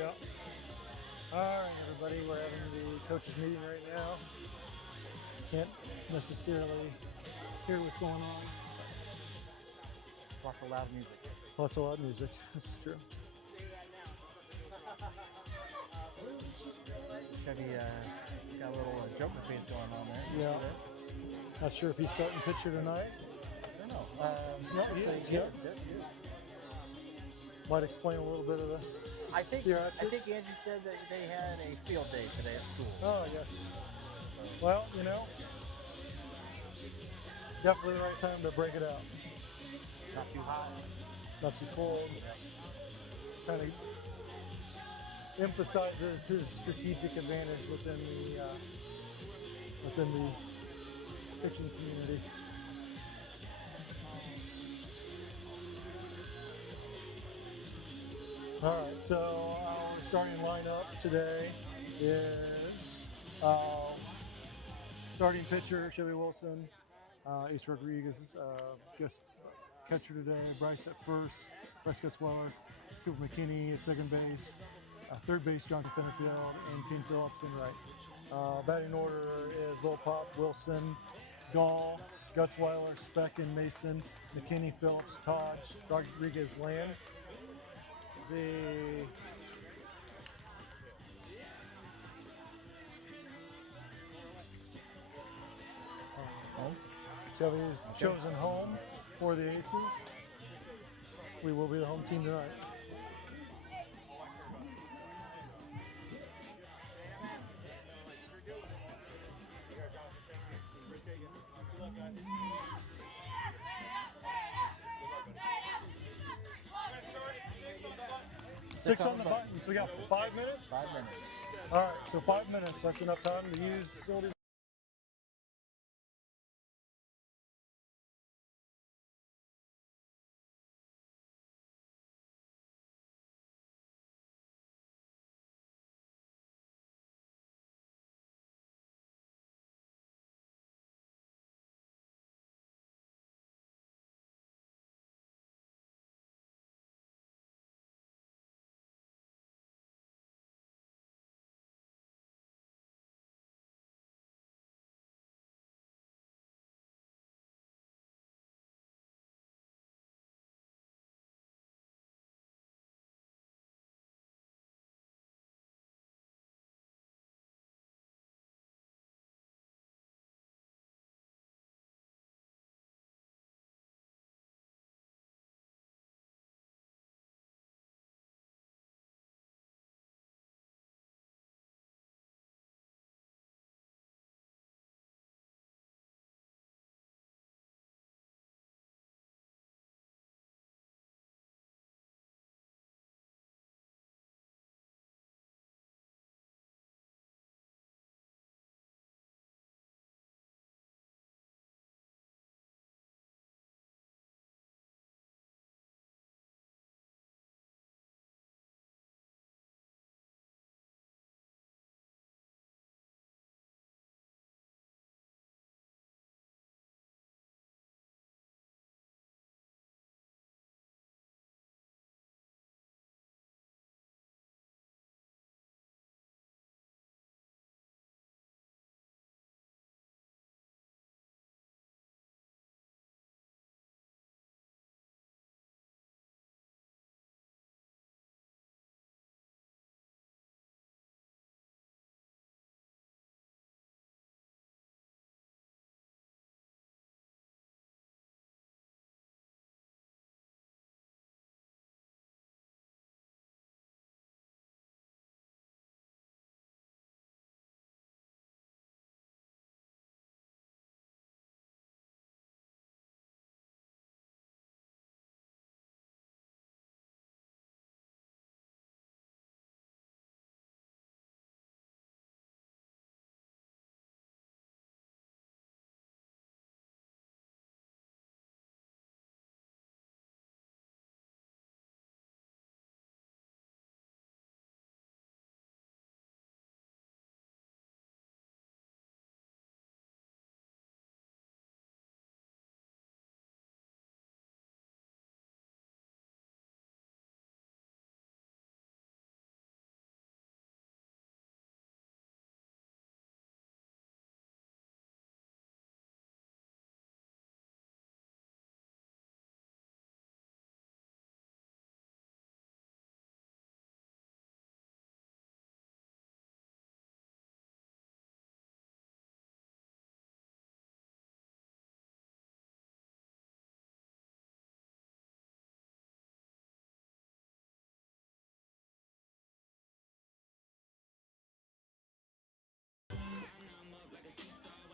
Yeah. All right, everybody, we're having the coaches meeting right now. Can't necessarily hear what's going on. Lots of loud music. Lots of loud music. This is true. Chevy got a little Joker face going on there. Yeah. Not sure if he's starting pitcher tonight. I don't know. No, he is. Yes. Might explain a little bit of the. I think Angie said that they had a field day today at school. Oh yes. Well, definitely the right time to break it out. Not too hot. Not too cold. Kind of emphasizes his strategic advantage within the pitching community. All right, so our starting lineup today is starting pitcher Chevy Wilson, Ace Rodriguez, guest catcher today, Bryce at first, Bryce Gutzweiler, Cooper McKinney at second base, third base Johnson center field, and King Phillips in right. Batting order is Lil Pop, Wilson, Gall, Gutzweiler, Speck, and Mason, McKinney, Phillips, Todd, Rodriguez, Land. The Chevy's chosen home for the Aces. We will be the home team tonight. Six on the buttons. We got 5 minutes? 5 minutes. All right, so 5 minutes. That's enough time to use facilities.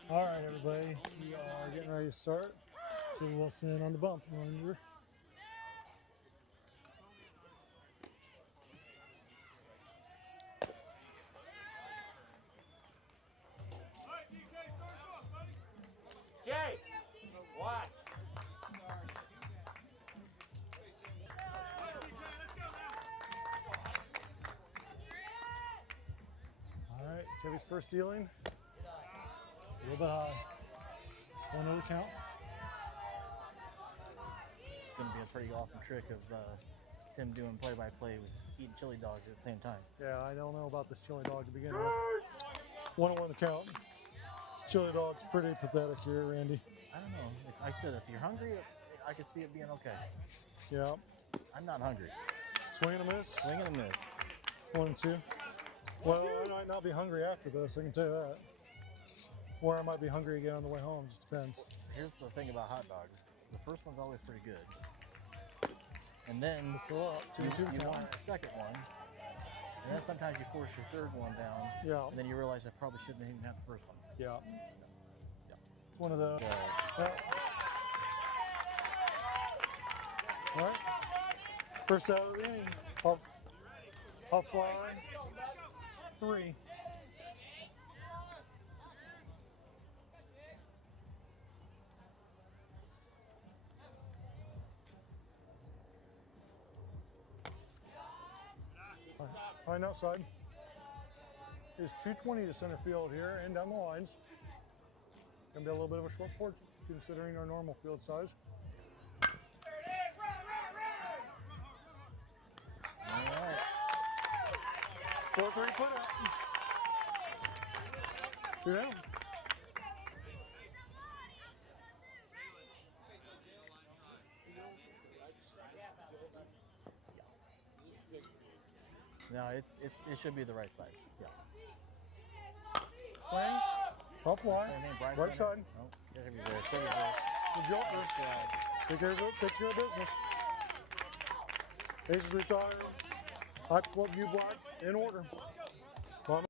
All right, everybody, we are getting ready to start. Jimmy Wilson on the bump. Remember? Jay, watch. All right, Chevy's first dealing. A little bit high. 1-0 count. It's going to be a pretty awesome trick of Tim doing play-by-play with eating chili dogs at the same time. Yeah, I don't know about this chili dog to begin with. 1-1 the count. This chili dog's pretty pathetic here, Randy. I don't know. Like I said, if you're hungry, I could see it being okay. Yeah. I'm not hungry. Swing and a miss. Swing and a miss. 1-2. Well, I might not be hungry after this, I can tell you that. Or I might be hungry again on the way home, just depends. Here's the thing about hot dogs. The first one's always pretty good. And then Still up, 2-2 you count. want a second one. And then sometimes you force your third one down. Yeah. And then you realize I probably shouldn't have even had the first one. Yeah. It's one of the. All right. First out of the inning. Hop fly. 3. Line outside. Is 220 to center field here and down the lines. Gonna be a little bit of a short porch considering our normal field size. All right. 4-3 put out. 2 down. No, it should be the right size. Yeah. Swing. Top fly. Right side. Oh, Chevy's there. Chevy's there. The Joker. Take care of it. Takes care of business. Aces retired. Hot 12u black in order. On.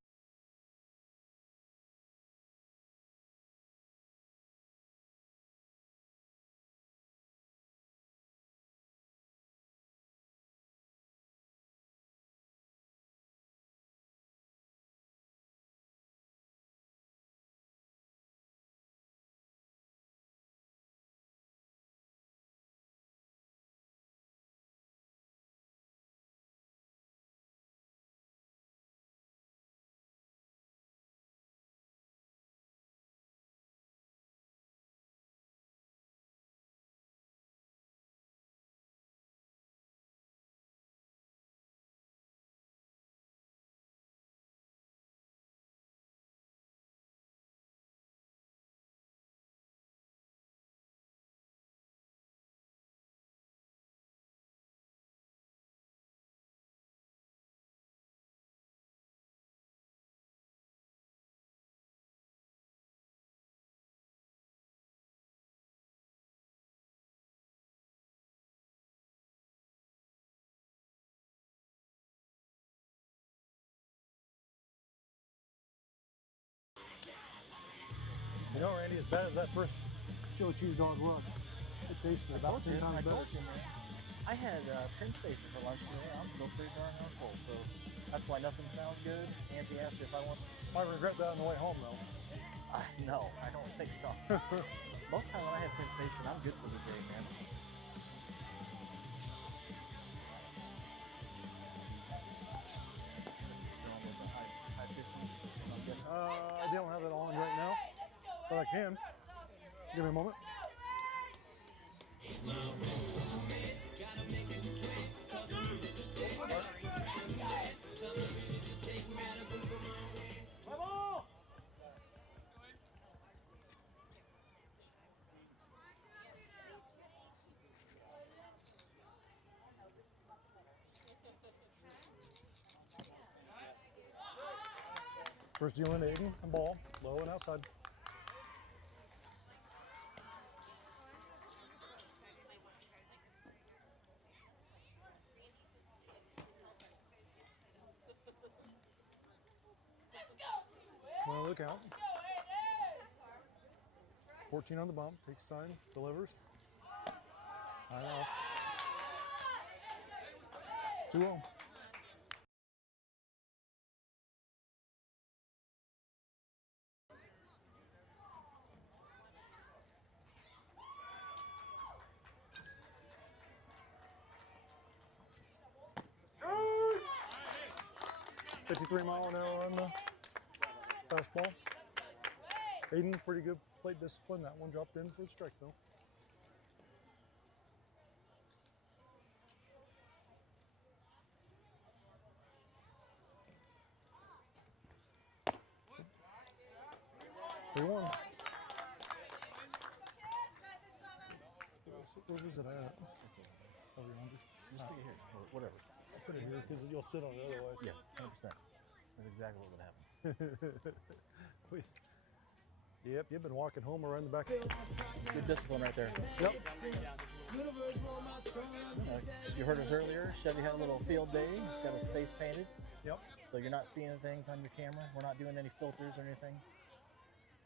You know, Randy, as bad as that first chili cheese dog looked, it tasted about 10 times better. told you, man. I had Penn Station for lunch today. I'm still pretty darn full, so that's why nothing sounds good. Angie asked if I want. Might regret that on the way home, though. No, I don't think so. Most time when I have Penn Station, I'm good for the day, man. Still on with the high 50s, I'm guessing. I don't have it on right now, but I can. Give me a moment. First deal into Aiden, a ball, low and outside. Well, look out. 14 on the bump. Takes sign. Delivers. High off. 2-0. .53 mile an hour on the fastball. Aiden, pretty good plate discipline. That one dropped in for the strike though. Where was it at? Over yonder. Just stick it here, or whatever. I'll put it here because you'll sit on it otherwise. Yeah, 100%. That's exactly what would happen. Yep, you've been walking home around the back. Good discipline right there. Yep. You heard us earlier. Chevy had a little field day. He's got his face painted. Yep. So you're not seeing things on your camera. We're not doing any filters or anything.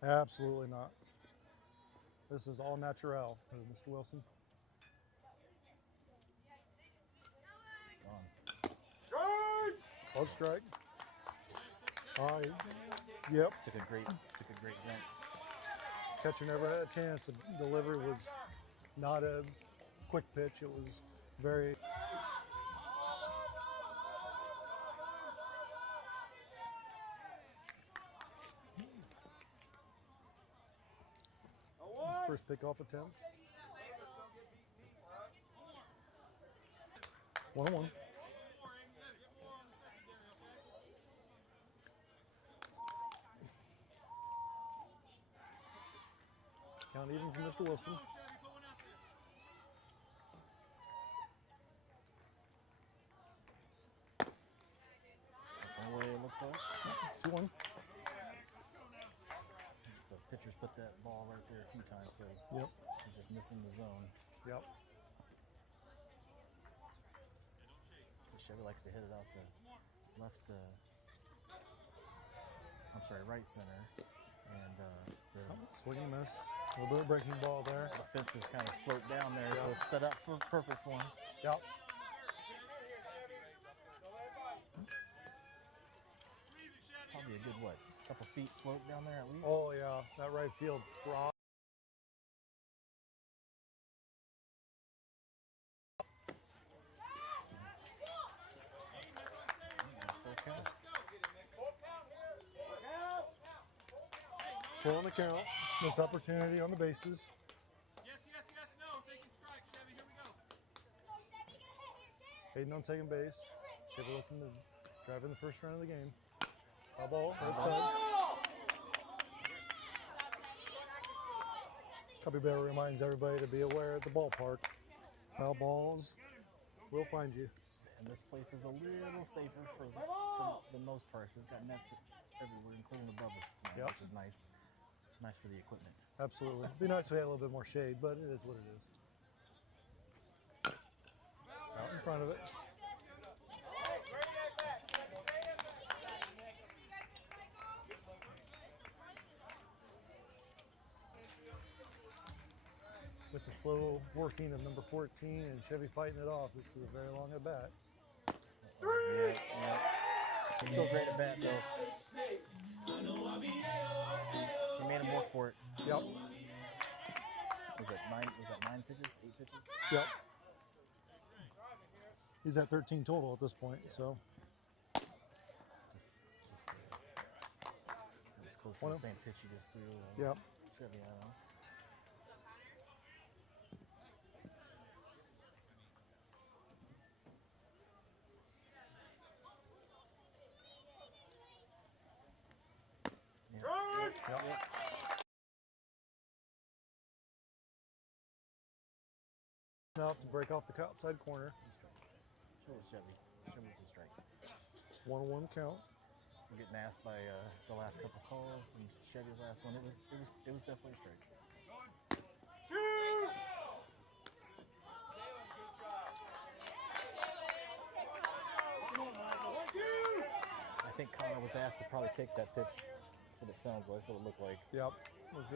Absolutely not. This is all natural, Mr. Wilson. Called strike. All right. Yep. Took a great jump. Catcher never had a chance. The delivery was not a quick pitch. It was very. First pickoff attempt. 1-1. Count even from Mr. Wilson. The way it looks like. 2-1. The pitcher's put that ball right there a few times, so Yep. he's just missing the zone. Yep. So Chevy likes to hit it out to left. I'm sorry, right center, and the Swing and miss. A little bit of breaking ball there. the fence is kind of sloped down there, so it's set up for perfect for him. Yep. Probably a good couple feet slope down there at least. Oh yeah, that right field rock. Full count. Full on the count. Missed opportunity on the bases. No. Taking strike, Chevy. Here we go. Hayden on second base. Chevy looking to drive in the first round of the game. Foul ball, right side. Cubby Bear reminds everybody to be aware at the ballpark. Foul balls will find you. And this place is a little safer for the most part. It's got nets everywhere, including above us tonight, Yep. which is nice. Nice for the equipment. Absolutely. It'd be nice if we had a little bit more shade, but it is what it is. Out in front of it. With the slow working of number 14 and Chevy fighting it off, this is a very long at bat. Yeah. He's still great at bat though. He made him work for it. Yep. Was that 9 pitches? 8 pitches? Yep. He's at 13 total at this point, so. It was close to One the of- same pitch he just threw. Yep. Chevy out on. Yep. Enough to break off the outside corner. Show us Chevy's a strike. 1-1 count. We're getting asked by the last couple calls and Chevy's last one. It was definitely a strike. I think Connor was asked to probably take that pitch. That's what it sounds like. That's what it looked like. Yep. Looked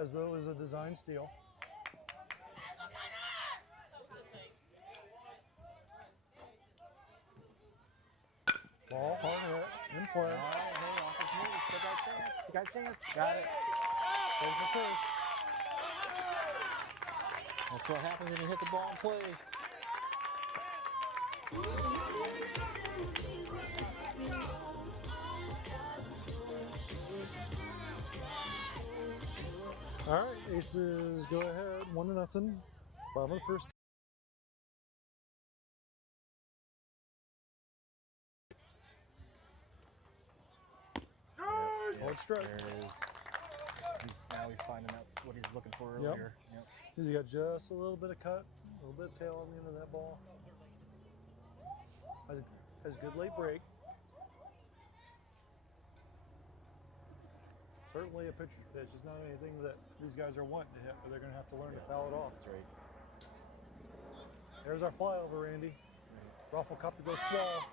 as though it was a design steal. Ball hard hit, in play. All right, hey, off his knees, still got a chance. He got a chance. Got it. There's the first. That's what happens when you hit the ball and play. All right, Aces go ahead, 1-0. Bottom of the first. Hard strike. There it is. Now he's finding out what he was looking for earlier. Yep. He's got just a little bit of cut, a little bit of tail on the end of that ball. Has good late break. Certainly a pitcher's pitch. It's not anything that these guys are wanting to hit, but they're going to have to learn to foul it off. That's right. There's our flyover, Randy. Raffle cup to go small.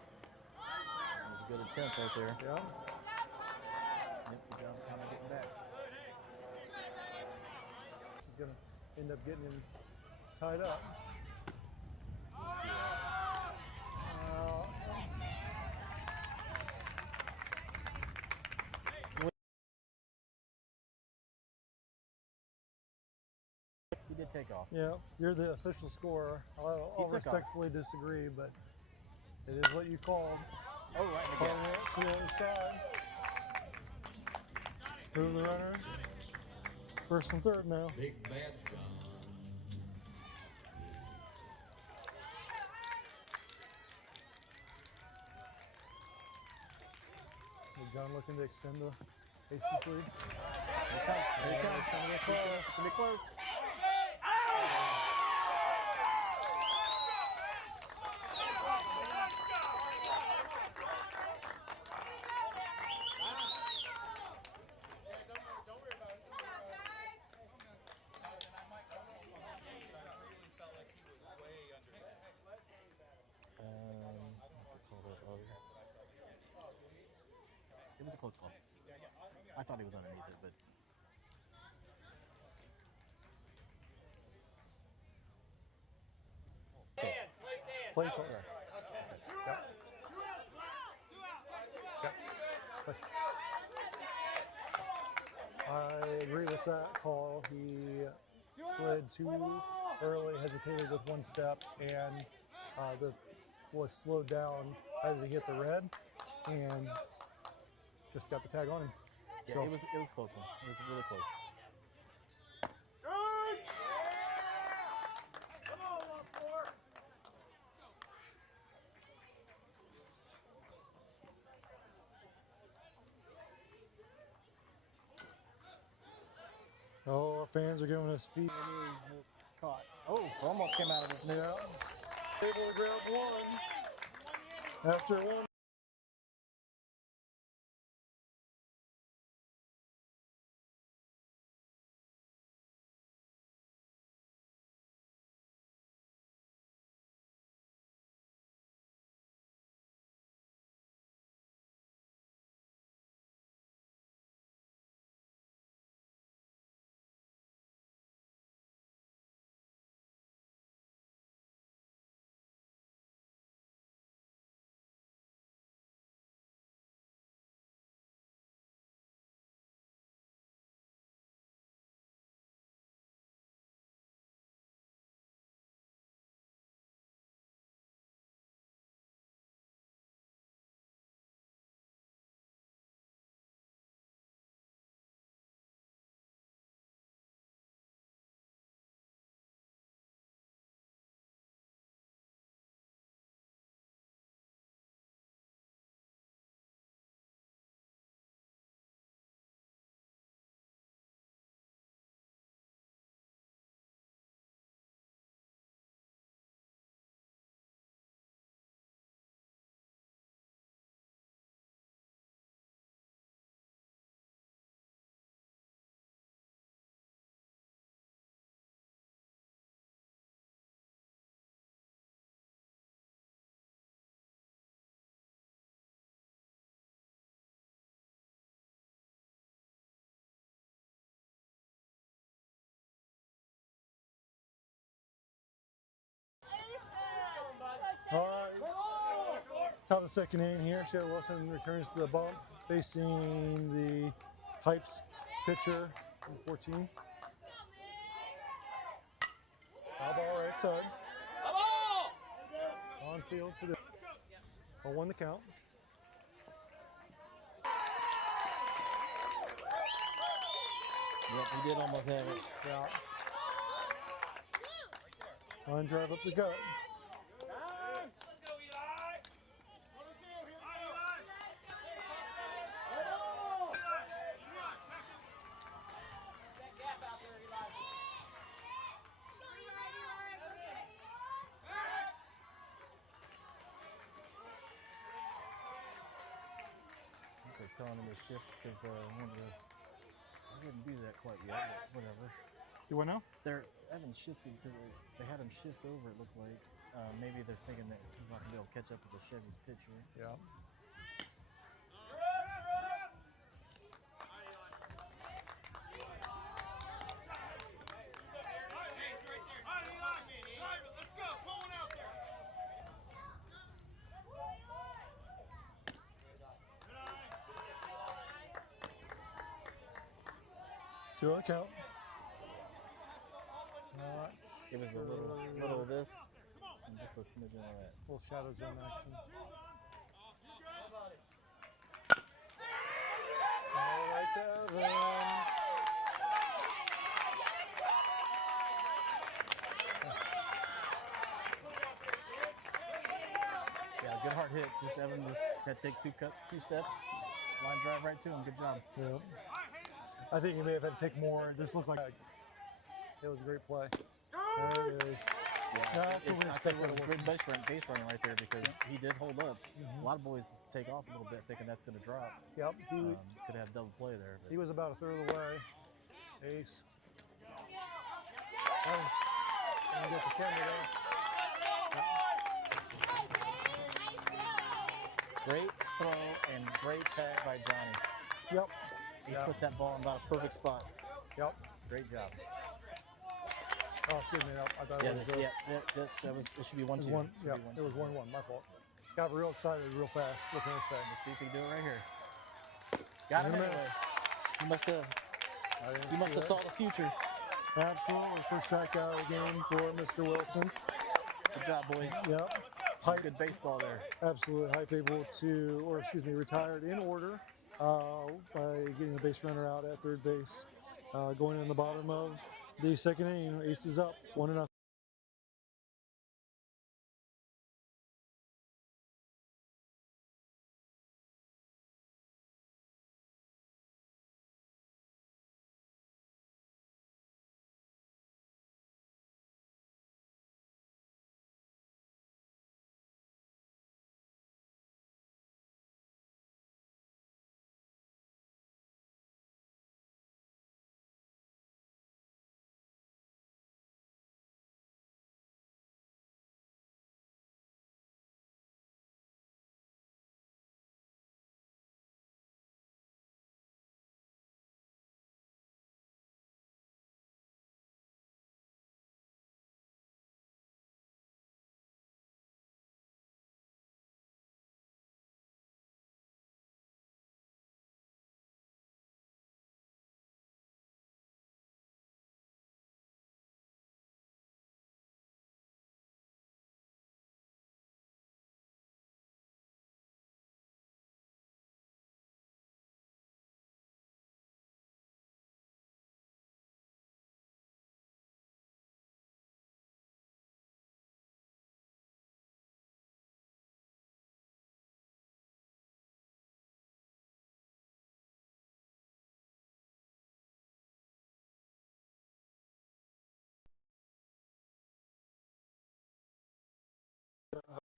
That was a good attempt right there. Yeah. Yep, good job kind of getting back. He's going to end up getting him tied up. He did take off. Yeah, you're the official scorer. I'll took respectfully disagree, but it is what you called. Oh, right in the Calling gap. it to the other side. Move the runners. First and third now. Big Bad John. Big John looking to extend the Aces lead. Here it comes. Here it comes. It's gonna get It's close. gonna be close. It was a close call. I thought he was underneath it, but Play call. I agree with that call. He slid too early, hesitated with one step, and was slowed down as he hit the red, and just got the tag on him. yeah, So- it was a close one. It was really close. Oh, our fans are giving us feet. Caught. Oh, almost came out of his net. Yeah. Able to grab one after one. Top of the second inning here. Sherry Wilson returns to the bump, facing the Hypes pitcher, number 14. Foul ball right side. On field for the 0-1 the count. Yep, he did almost have it. Yeah. Line drive up the gut. They're telling him to shift because I didn't do that quite yet, but whatever. You want now? They're having shifted to they had him shift over, it looked like. Maybe they're thinking that he's not going to be able to catch up with the Chevy's pitcher. Yeah. Two on the count. It was a little of this and just a smidgen of that. Full shadow zone action. All right there, Yeah, good hard hit. Just Evan just had to take two steps. Line drive right to him. Good job. Yep. I think he may have had to take more. It just looked like it was a great play. There it is. Yeah, That's what we I tell you expected. what, it was great base running right there because he did hold up. A lot of boys take off a little bit thinking that's going to drop. Yep. Could have double play there. But. He was about a third of the way. Ace. And get the camera there. Great throw and great tag by Johnny. Yep. He's put that ball in about a perfect spot. Yep. Great job. Oh, excuse me. I thought Yeah, it was it should be 1-2. Yeah, it was 1-1. My fault. Got real excited real fast. Looking at that. Let's see if he can do it right here. Got him anyway. He must have saw the future. Absolutely. First strikeout of the game for Mr. Wilson. Good job, boys. Yep. Good baseball there. Absolutely. Hype able to, retired in order by getting the base runner out at third base. Going in the bottom of the second inning, Aces up 1-0.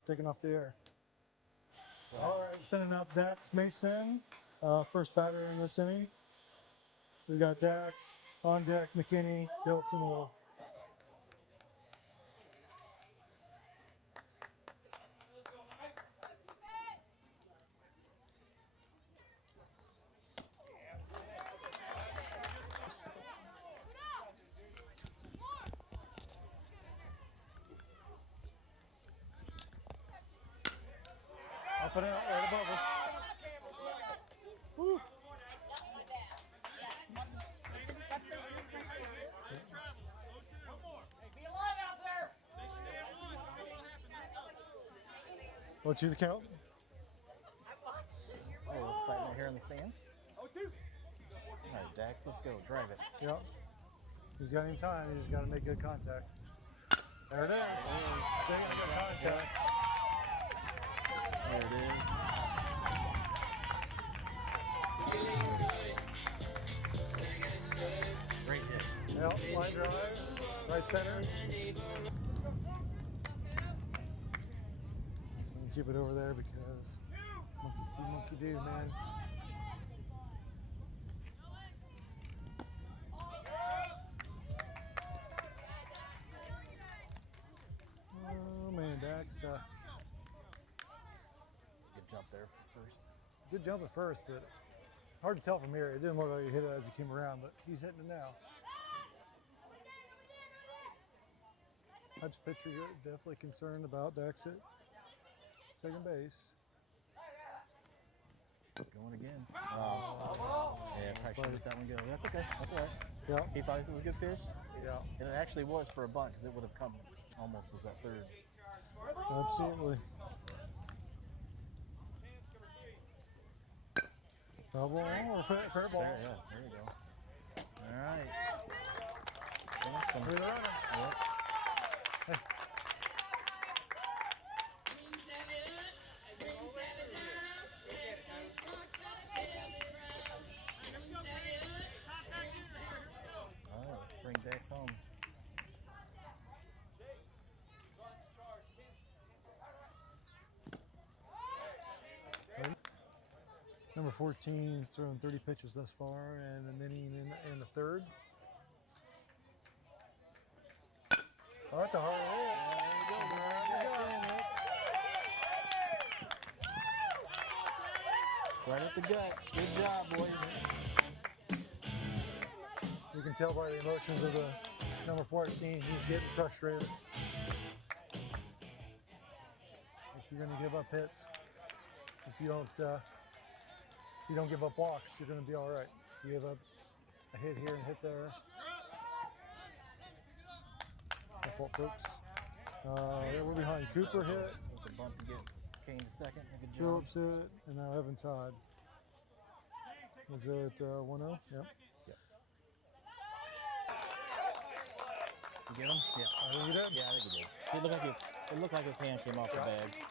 Taking off the air. All right, sending out Dax Mason, first batter in this inning. We got Dax on deck, McKinney, Hilton, Wolf. Put it out right above us. Woo. Let's do the count. Oh, excitement here in the stands. All right, Dax, let's go. Drive it. Yep. He's got any time. He's got to make good contact. There it is. There it is. Good contact. There it is. Great hit. Yep. Line drive. Right center. So we keep it over there because monkey see, monkey do, man. Oh man, Dax. Good jump there first. Good jump at first, but it's hard to tell from here. It didn't look like he hit it as he came around, but he's hitting it now. Types of pitcher you're definitely concerned about Dax at second base. It's going again. Oh. Yeah, probably should let that one go. That's okay. That's all right. Yeah. He thought it was a good fish. Yeah. And it actually was for a bunt because it would have come almost was that third. Absolutely. Double or fair ball. There, yeah, there you go. All right. Awesome. Through the runner. Yep. Hey. All right, let's bring Dax home. Number 14 has thrown 30 pitches thus far and an inning in the third. All right, the hard hit. Right up the gut. Good job, boys. You can tell by the emotions of the number 14, he's getting frustrated. If you're going to give up hits, if you don't give up walks, you're going to be all right. You give up a hit here and a hit there. No fault, folks. We're behind. Cooper hit. It was a bump to get Kane to second. Good job. Phillips hit, and now Evan Todd. Was it 1-0? Yep. You get him? Yeah. I think he did. Yeah, I think he did. It looked like his hand came off the bag.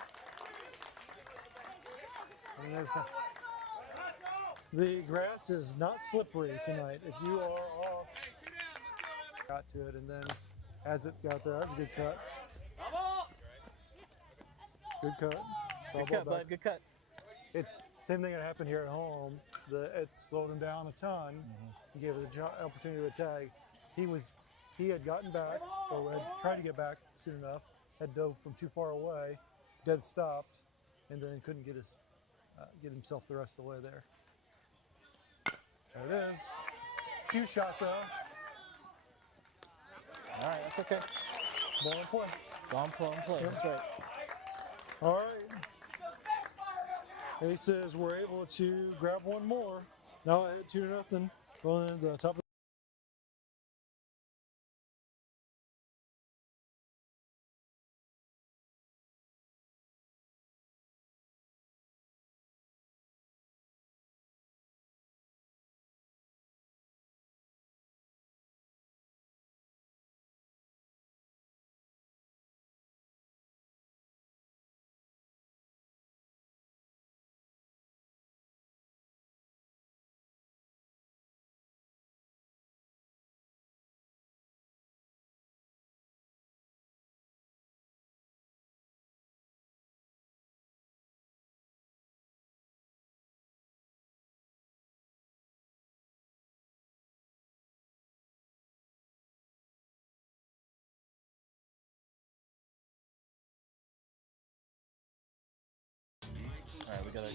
And the grass is not slippery tonight. If you are off, got to it, and then as it got there, that was a good cut. Good cut. Good cut, bud. Good cut. Same thing that happened here at home. It slowed him down a ton. He gave it an opportunity to tag. He had gotten back, or had tried to get back soon enough. Had dove from too far away, dead stopped, and then couldn't get himself the rest of the way there. There it is. Cue shot though. All right, that's okay. Ball and play. Ball and play. Yep. That's right. All right. Aces were able to grab one more. Now at 2-0. Going into the top of All right, we got a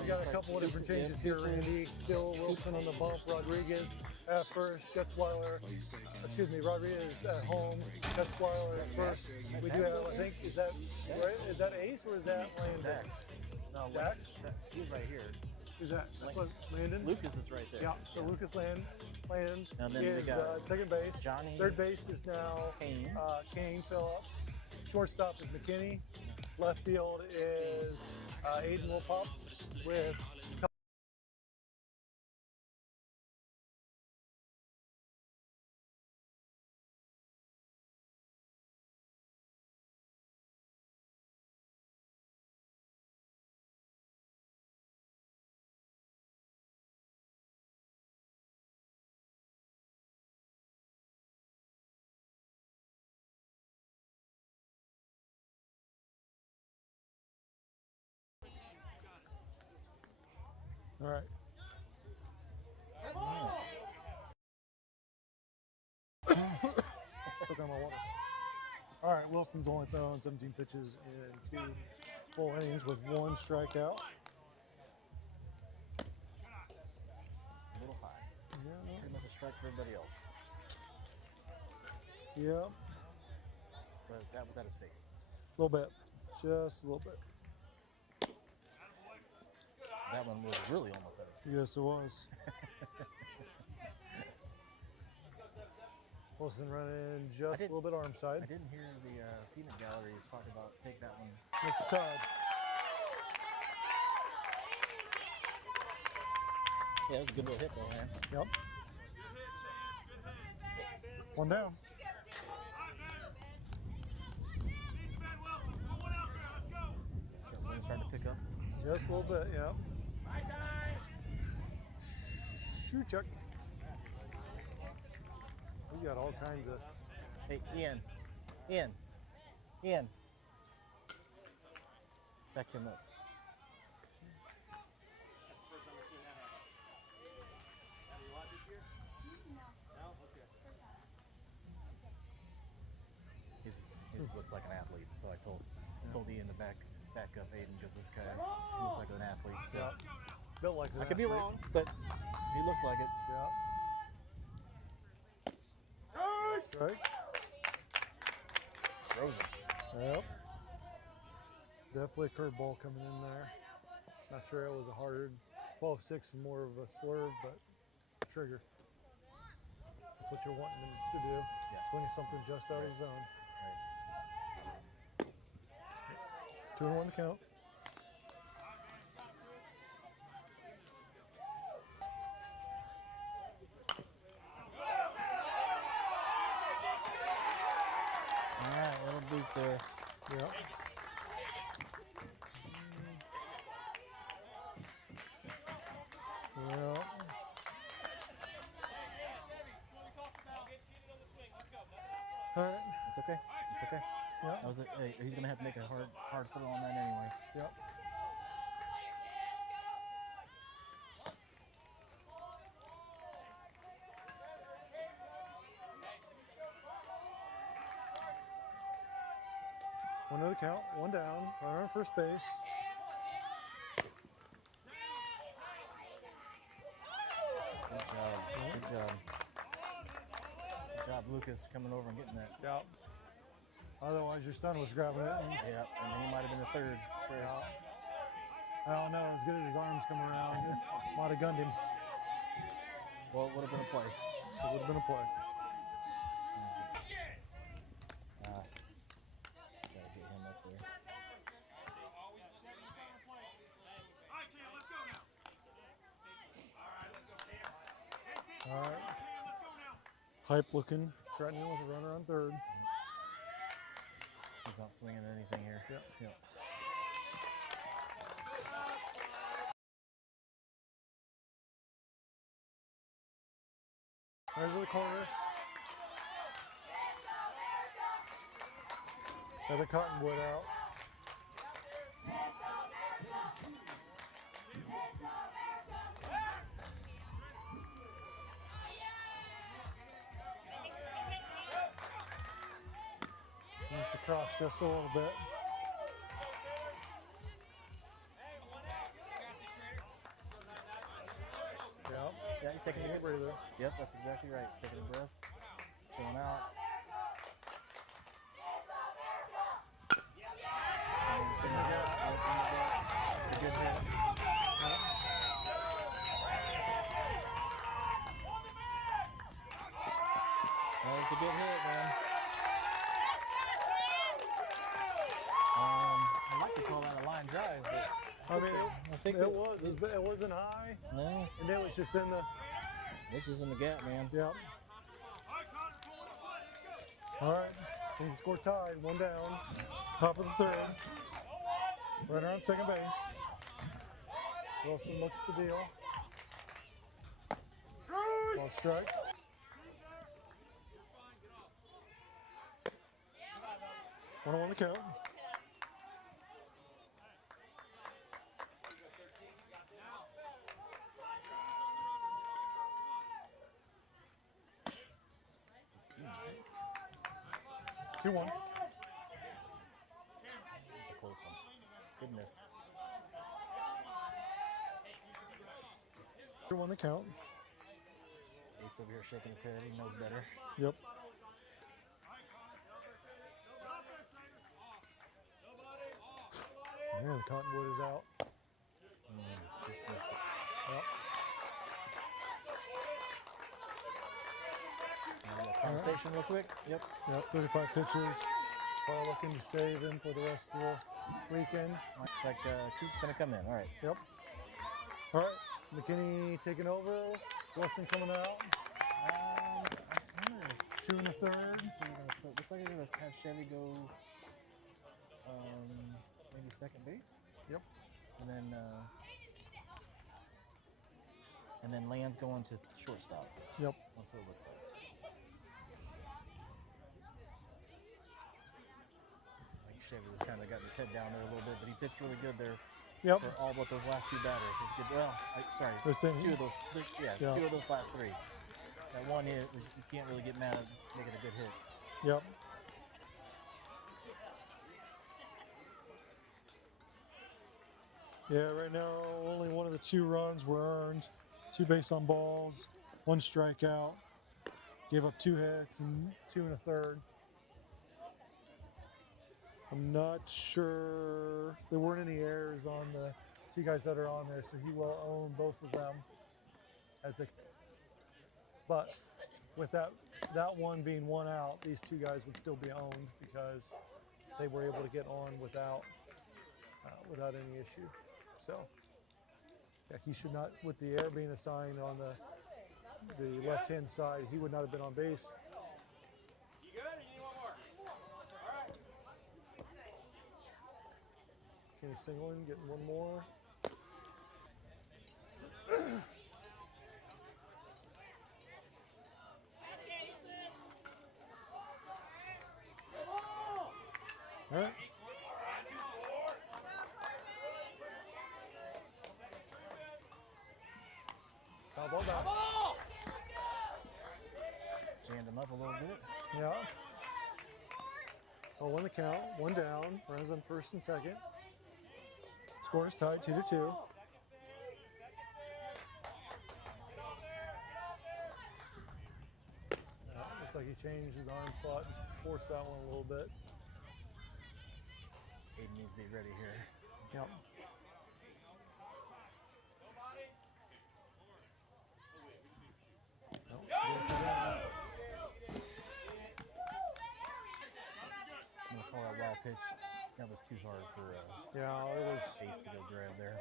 we got a couple of different changes here, Randy. Still Wilson on the bump, Rodriguez at first, Rodriguez at home, Gutzweiler at first. We do have, I think, is that right? Is that Ace or is that Landon? No, Jack? he's right here. Who's that? That's what, Landon? Lucas is right there. Yeah, so Lucas Landon And then is we got second base. Johnny. Third base is now Kane. Kane Phillips. Shortstop is McKinney. Left field is Aiden Wilpop with Todd. All right. Took on my water. All right, Wilson's only thrown 17 pitches in 2 full innings with 1 strikeout. A little high. Yeah. Pretty much a strike for everybody else. Yeah, But that was at his face. a little bit. Just a little bit. That one was really almost at his face. Yes, it was. Wilson running just a little bit arm side. I didn't hear the peanut galleries talk about take that one. Mr. Todd. Yeah, it was a good little hit though, man. Yep. 1 down. Wind's starting to pick up. Just a little bit, yeah. Shoot, Chuck. We got all kinds of. Hey, Ian. Back him up. He just looks like an athlete, so I told Ian to back up Aiden because this guy looks like an athlete. So Built like I could be wrong, but he looks like it. Yeah. Right. Frozen. Yep. Definitely a curveball coming in there. Not sure it was a hard 12-6 and more of a swerve, but trigger. That's what you're wanting him to do. Yeah. Swinging something just out of the zone. Right. 2-1 the count. All right, little boot there. Yeah. Yeah. All right. It's okay. It's okay. Yeah. That was he's gonna have to make a hard throw on that anyway. Yep. One to the count, 1 down, runner on first base. Good job. Good job. Good job, Lucas, coming over and getting that. Yep. Otherwise, your son was grabbing it. And, Yep, and then he might have been the third. I don't know, as good as his arms come around, might have gunned him. Well, it would have been a play. It would have been a play. Gotta get him up there. All right. Hype looking, threatening with a runner on third. He's not swinging anything here. Yep. Yep. There's the chorus. Got the cottonwood out. Wants to cross just a little bit. Yep. Yeah, he's taking a Breather. breather. Yep, that's exactly right. He's taking a breath, chilling out. It's a good That's a good hit, man. I'd like to call that a line drive, but I mean, I think it wasn't high, no, and it was just in the. it's just in the gap, man. Yep. All right, things score tied, 1 down, top of the 3rd. Runner on second base. Wilson looks the deal. Ball strike. 1-1 the count. Two one. It's a close one. Goodness. 2-1 the count. Ace over here shaking his head. He knows better. Yep. Man, Cottonwood is out. Just missed it. Yep. Conversation real quick. Yep. Yep, 35 pitches. Probably looking to save him for the rest of the weekend. Looks like Coop's going to come in. All right. Yep. All right, McKinney taking over. Wilson coming out. 2 1/3. Looks like they're going to have Chevy go maybe second base. Yep. And then Land's going to shortstop. Yep. That's what it looks like. Chevy was kind of got his head down there a little bit, but he pitched really good there. Yep. For all but those last 2 batters. It's good. Well, sorry, The same. 2 of those. Yeah, 2 of those last 3. That one hit, you can't really get mad at making a good hit. Yep. Yeah, right now only one of the 2 runs were earned. 2 base on balls, 1 strikeout. Gave up 2 hits and 2 1/3. I'm not sure. There weren't any errors on the 2 guys that are on there, so he will own both of them. But with that one being 1 out, these 2 guys would still be owned because they were able to get on without any issue. So yeah, he should not, with the error being assigned on the left-hand side, he would not have been on base. You good? Or you need one more? All right. Kenny Singleton getting 1 more. All right. Foul ball back. Jammed him up a little bit. Yeah. 0-1 the count, 1 down. Runners on first and second. Score is tied 2-2. Looks like he changed his arm slot and forced that one a little bit. Aiden needs to be ready here. Yep. Nope. I'm going to call that wild pitch. That was too hard for Yeah, it was. Ace to go grab there.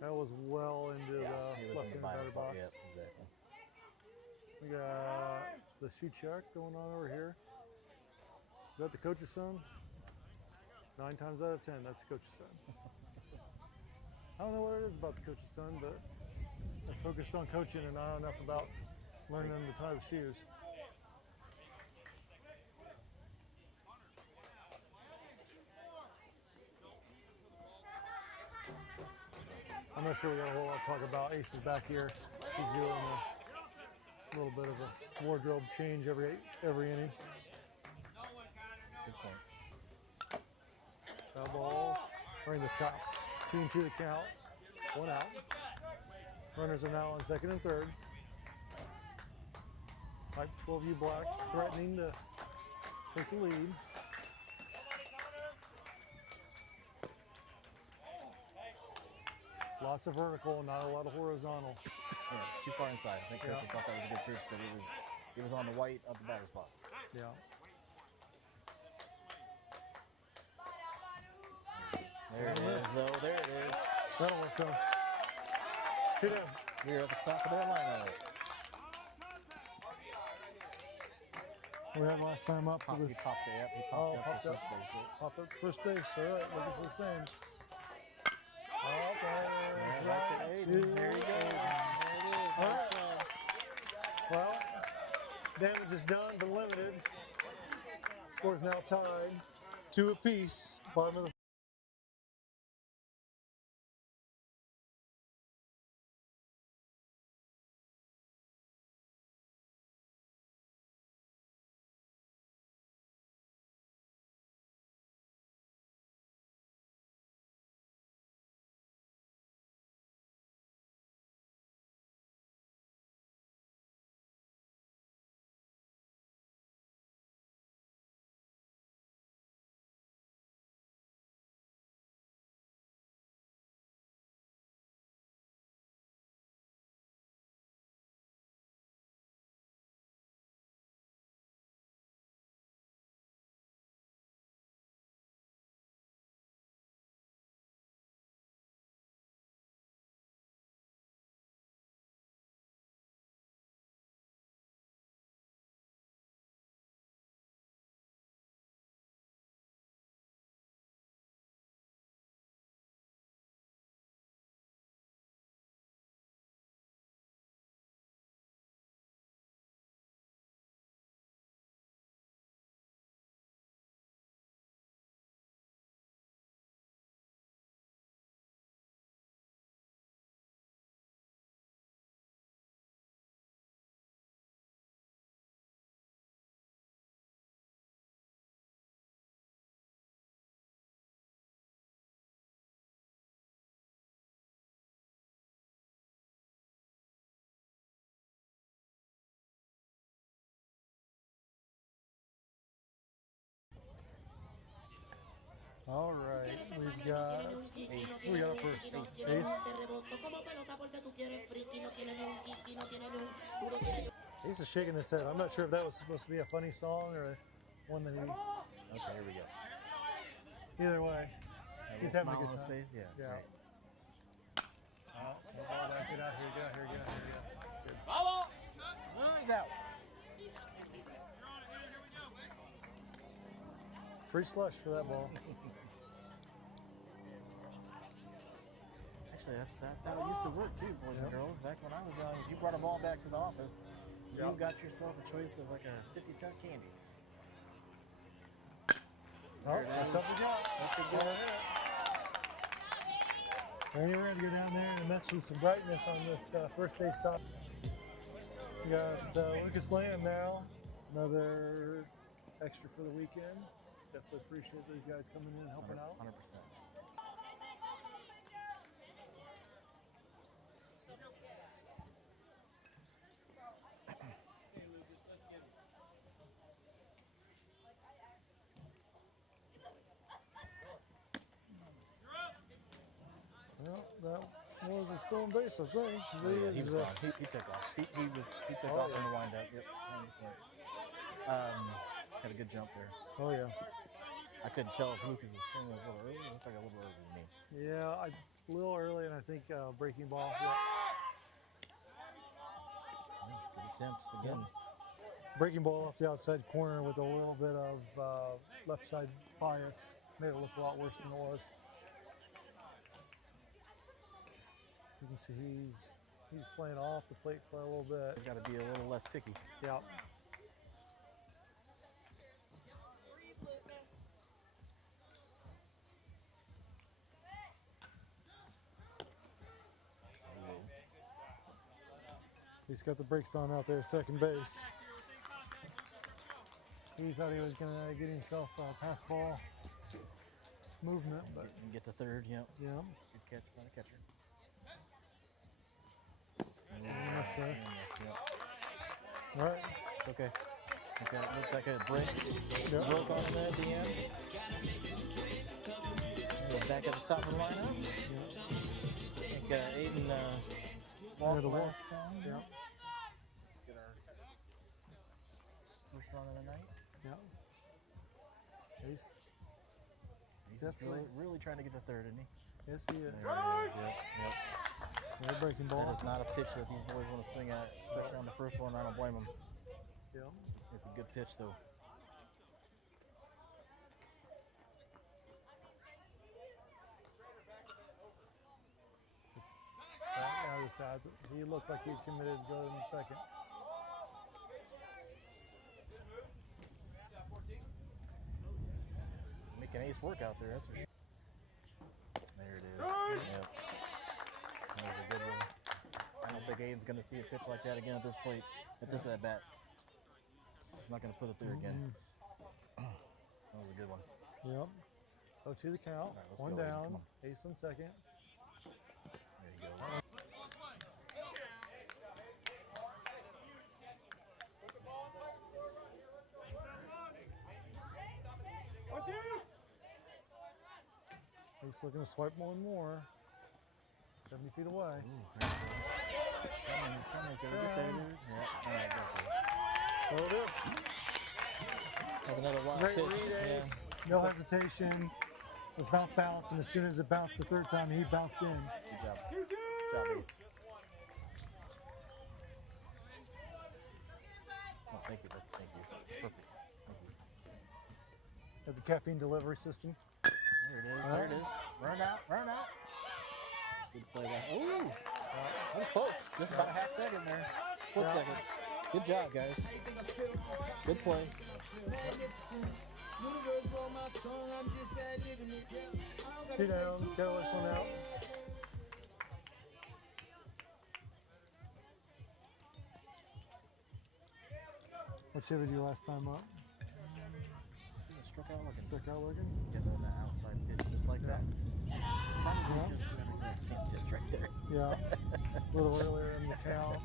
That was well into He the was in left-handed the batter box. Yep, exactly. We got the shoe check going on over here. Is that the coach's son? 9 times out of 10, that's the coach's son. I don't know what it is about the coach's son, but they're focused on coaching and not enough about learning them to tie the shoes. I'm not sure we got a whole lot to talk about. Ace is back here. He's doing a little bit of a wardrobe change every inning. Good point. Foul ball, or in the chops. 2-2 the count, 1 out. Runners are now on second and third. Type 12U black threatening to take the lead. Lots of vertical, not a lot of horizontal. Yeah, too far inside. I think Yeah. coaches thought that was a good pitch, but it was He was on the white of the batter's box. Yeah. There it is, though. There it is. That'll work though. 2 down. We're at the top of their lineup. We had last time up for He this. popped it. Yep, he popped up to first base. Yep. Pop up to first base. All right, looking for the same. Yeah, right to Aiden. There you go. There it is. All Nice right. try. Well, damage is done but limited. Score's now tied. 2 apiece. Bottom of the All right, we've got Ace. who we got up first? Ace. Ace is shaking his head. I'm not sure if that was supposed to be a funny song or one that he. Okay, here we go. Either way, he's having a Smile good on his time. face. Yeah. That's Yeah. right. Oh, get out here, get out here, get out here, get out here. Good. Ball. He's out. Free slush for that ball. Actually, that's how it used to work too, boys and Yep. girls. Back when I was young, if you brought a ball back to the office, you Yep. got yourself a choice of like a 50-cent candy. Oh, There it that's is. up we go. Up we go. Ready, we're going to go down there and mess with some brightness on this first base side. We got Lucas Lamb now, another extra for the weekend. Definitely appreciate those guys coming in and helping out. 100%. Well, that was a stolen base, I think. 'Cause Oh, yeah, he is, was gone. He took off. He took Oh, off yeah. in the windup. Yep, 100%. Had a good jump there. Oh, yeah. I couldn't tell if Lucas's swing was a little early. It looked like a little early to me. Yeah, a little early, and I think breaking ball. Yeah. Good attempts again. Breaking ball off the outside corner with a little bit of left side bias. Made it look a lot worse than it was. You can see he's playing off the plate quite a little bit. He's got to be a little less picky. Yeah. He's got the brakes on out there at second base. He thought he was going to get himself a pass ball movement, but Get to third. Yep. yeah, Good catch by the catcher. he missed there. Yep. All right. It's okay. Okay, it looked like a break. Yep. Broke on him at the end. So back at the top of the lineup. I think Aiden walked the walk. last time. Yeah. Let's get our first run of the night. Yeah. Ace. He's Definitely. really trying to get the third, isn't he? Yes, he is. There it is. Yep. They're breaking ball. That is not a pitch that these boys want to swing at, especially on the first one. I don't blame them. Yeah. It's a good pitch, though. That was sad. He looked like he was committed to go in the second. Make an ace work out there, that's for sure. There it is. Yep. That was a good one. I don't think Aiden's going to see a pitch like that again at this plate, at this at bat. He's not going to put it there again. That was a good one. Yep. Go to the count. All right, let's One go, Aiden. down. Come on. Ace on second. There you go. He's looking to swipe more and more. 70 feet away. Ooh, he's coming. Can we get there, dude? Yeah. All right, got Hold it. That's another wild Great pitch. read, Yeah. Ace. No hesitation. It was bounce, and as soon as it bounced the third time, he bounced in. Good job. Good job, Ace. Oh, thank you. Thank you. Perfect. Thank you. At the caffeine delivery system. There it is. There it is. Run out. Run out. Good play there. Ooh. That was close. Just about a half second there. Split second. Good job, guys. Good play. Two down. Careless one out. What should we do last time up? Struck out looking. Struck out looking. Getting on that outside pitch just like that. Probably just the exact same pitch right there. Yeah. A little earlier in the count.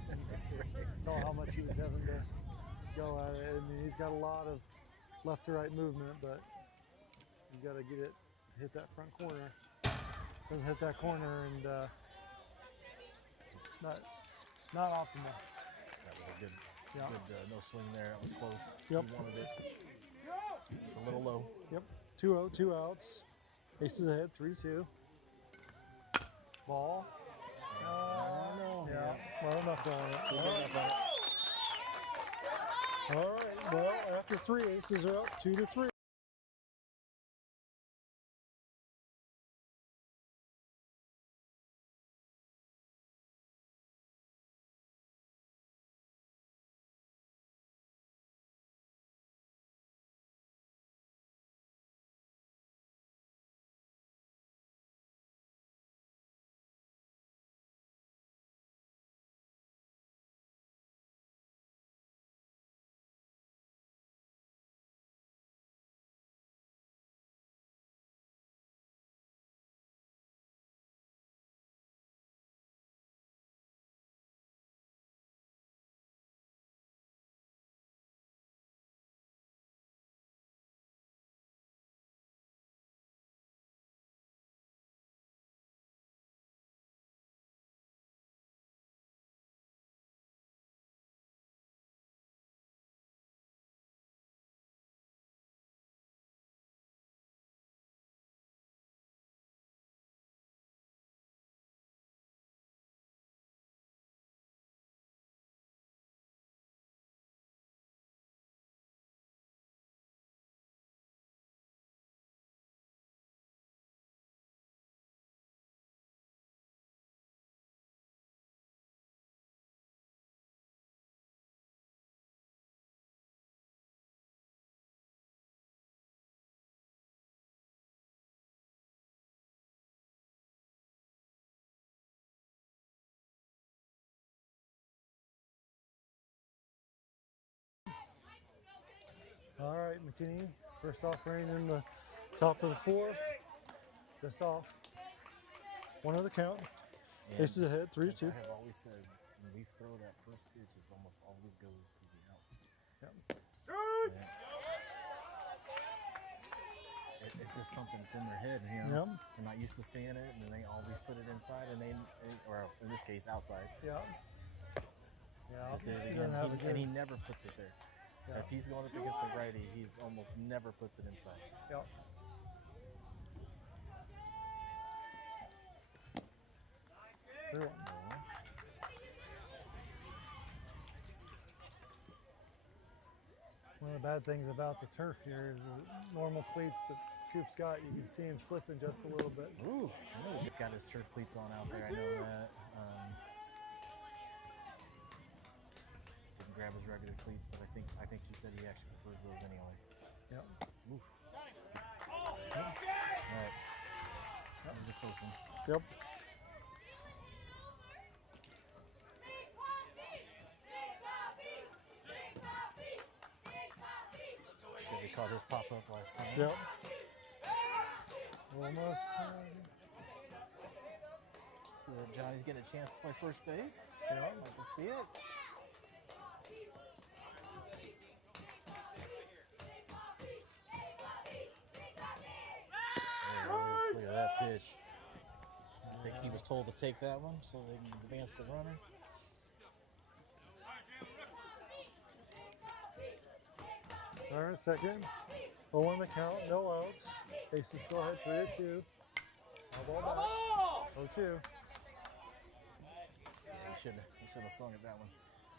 Saw how much he was having to go at it. I mean, he's got a lot of left to right movement, but you got to get it, hit that front corner. Doesn't hit that corner, and not optimal. That was a good, Yeah. no swing there. That was close. Yep. He wanted it. Just a little low. Yep. 2-0, 2 outs. Aces ahead, 3-2. Ball. No. Yeah. Well, enough on it. Good enough on it. All right. Well, after 3, Aces are up 2-3. All right, McKinney, first offering in the top of the 4th. Just off. One of the count. And Aces ahead, as 3-2. I have always said, when we throw that first pitch, it almost always goes to the outside. Yep. Yeah. It's just something that's in their head, you know. Yep. They're not used to seeing it, and they always put it inside, or in this case, outside. Yeah. Yeah. Just did it He doesn't again. have a And he good. never puts it there. Yeah. If he's going up against the righty, he's almost never puts it inside. Yep. Very well. One of the bad things about the turf here is the normal cleats that Coop's got, you can see him slipping just a little bit. Ooh, he's got his turf cleats on out there. I know that. Didn't grab his regular cleats, but I think he said he actually prefers those anyway. Yep. Oof. All right. That was a close one. Yep. Should have caught his pop up last time. Yep. Almost. So Johnny's getting a chance to play first base. Yep. Like to see it. There it is. Look at that pitch. I think he was told to take that one so they can advance the runner. Runner at second. 0 on the count, no outs. Aces still ahead 3-2. No ball back. 0-2. Yeah, he should have slung at that one.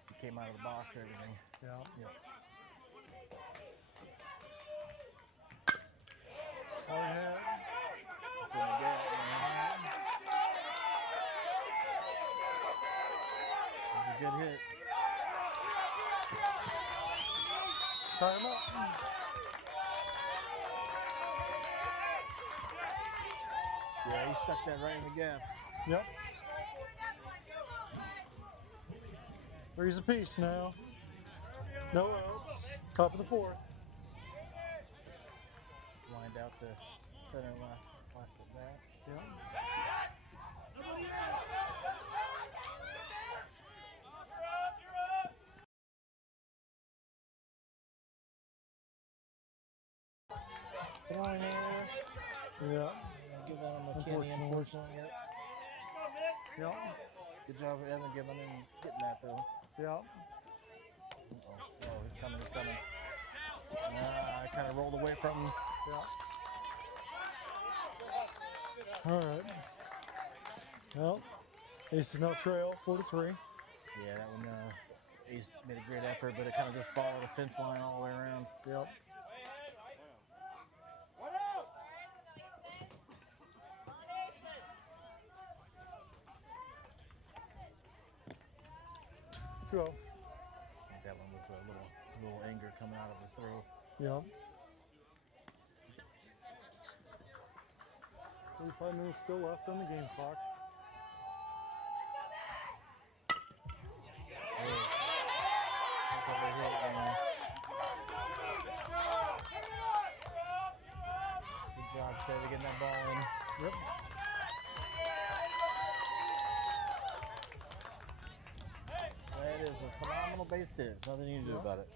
He came out of the box, everything. Yeah. Yep. Hard hat. That's in the gap, man. That's a good hit. Tie him up. Yeah, he stuck that right in the gap. Yep. Three's apiece now. No outs. Top of the fourth. Lined out to center last at bat. Yep. Throwing error. Yeah. Give that a McKinney, unfortunately. Yep. Yep. Good job for Evan giving him getting that though. Yep. Oh, he's coming, he's coming. I kind of rolled away from him. Yeah. All right. Well, Aces now trail 4-3. Yeah, that one, Ace made a great effort, but it kind of just followed the fence line all the way around. Yep. I think that one was a little anger coming out of his throw. Yep. 35 minutes still left on the game clock. Good job, Chevy, getting that ball in. Yep. That is a phenomenal base hit. There's nothing you can do about it.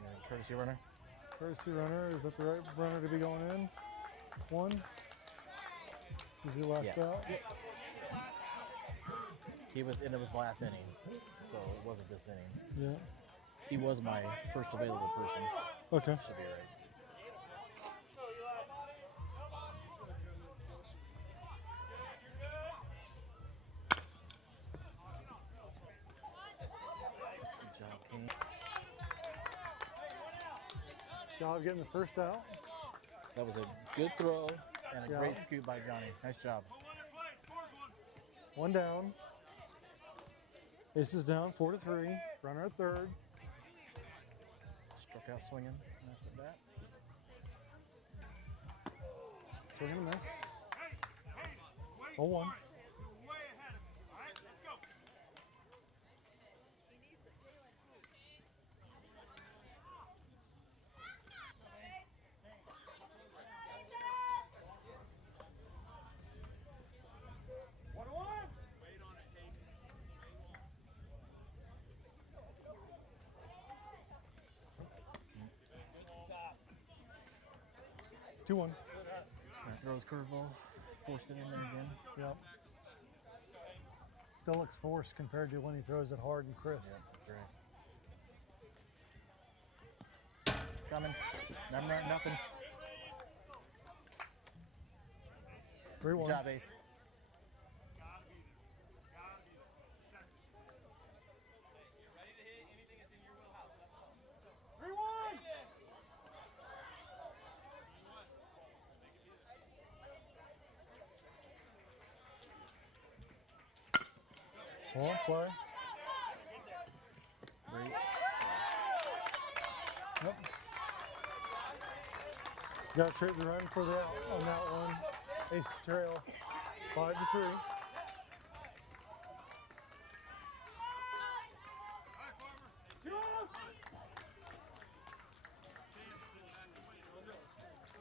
Yeah, courtesy runner. Courtesy runner. Is that the right runner to be going in? One. Is he last out? Yep. He was, and it was last inning, so it wasn't this inning. Yeah. He was my first available person. Okay. Should be right. Good job, King. Job getting the first out. That was a good throw and a great scoop by Johnny. Nice job. One down. Aces down 4-3. Runner at third. Struck out swinging. Nice at bat. Swing and a miss. 0-1. throws curveball, forced it in there again. Yep. Still looks forced compared to when he throws it hard and crisp. Yep, that's right. Coming. Number nothing. 3-1. Good job, Ace. Well, play. Great. Yep. Got to be running for the out on that one. Ace trail, 5-3.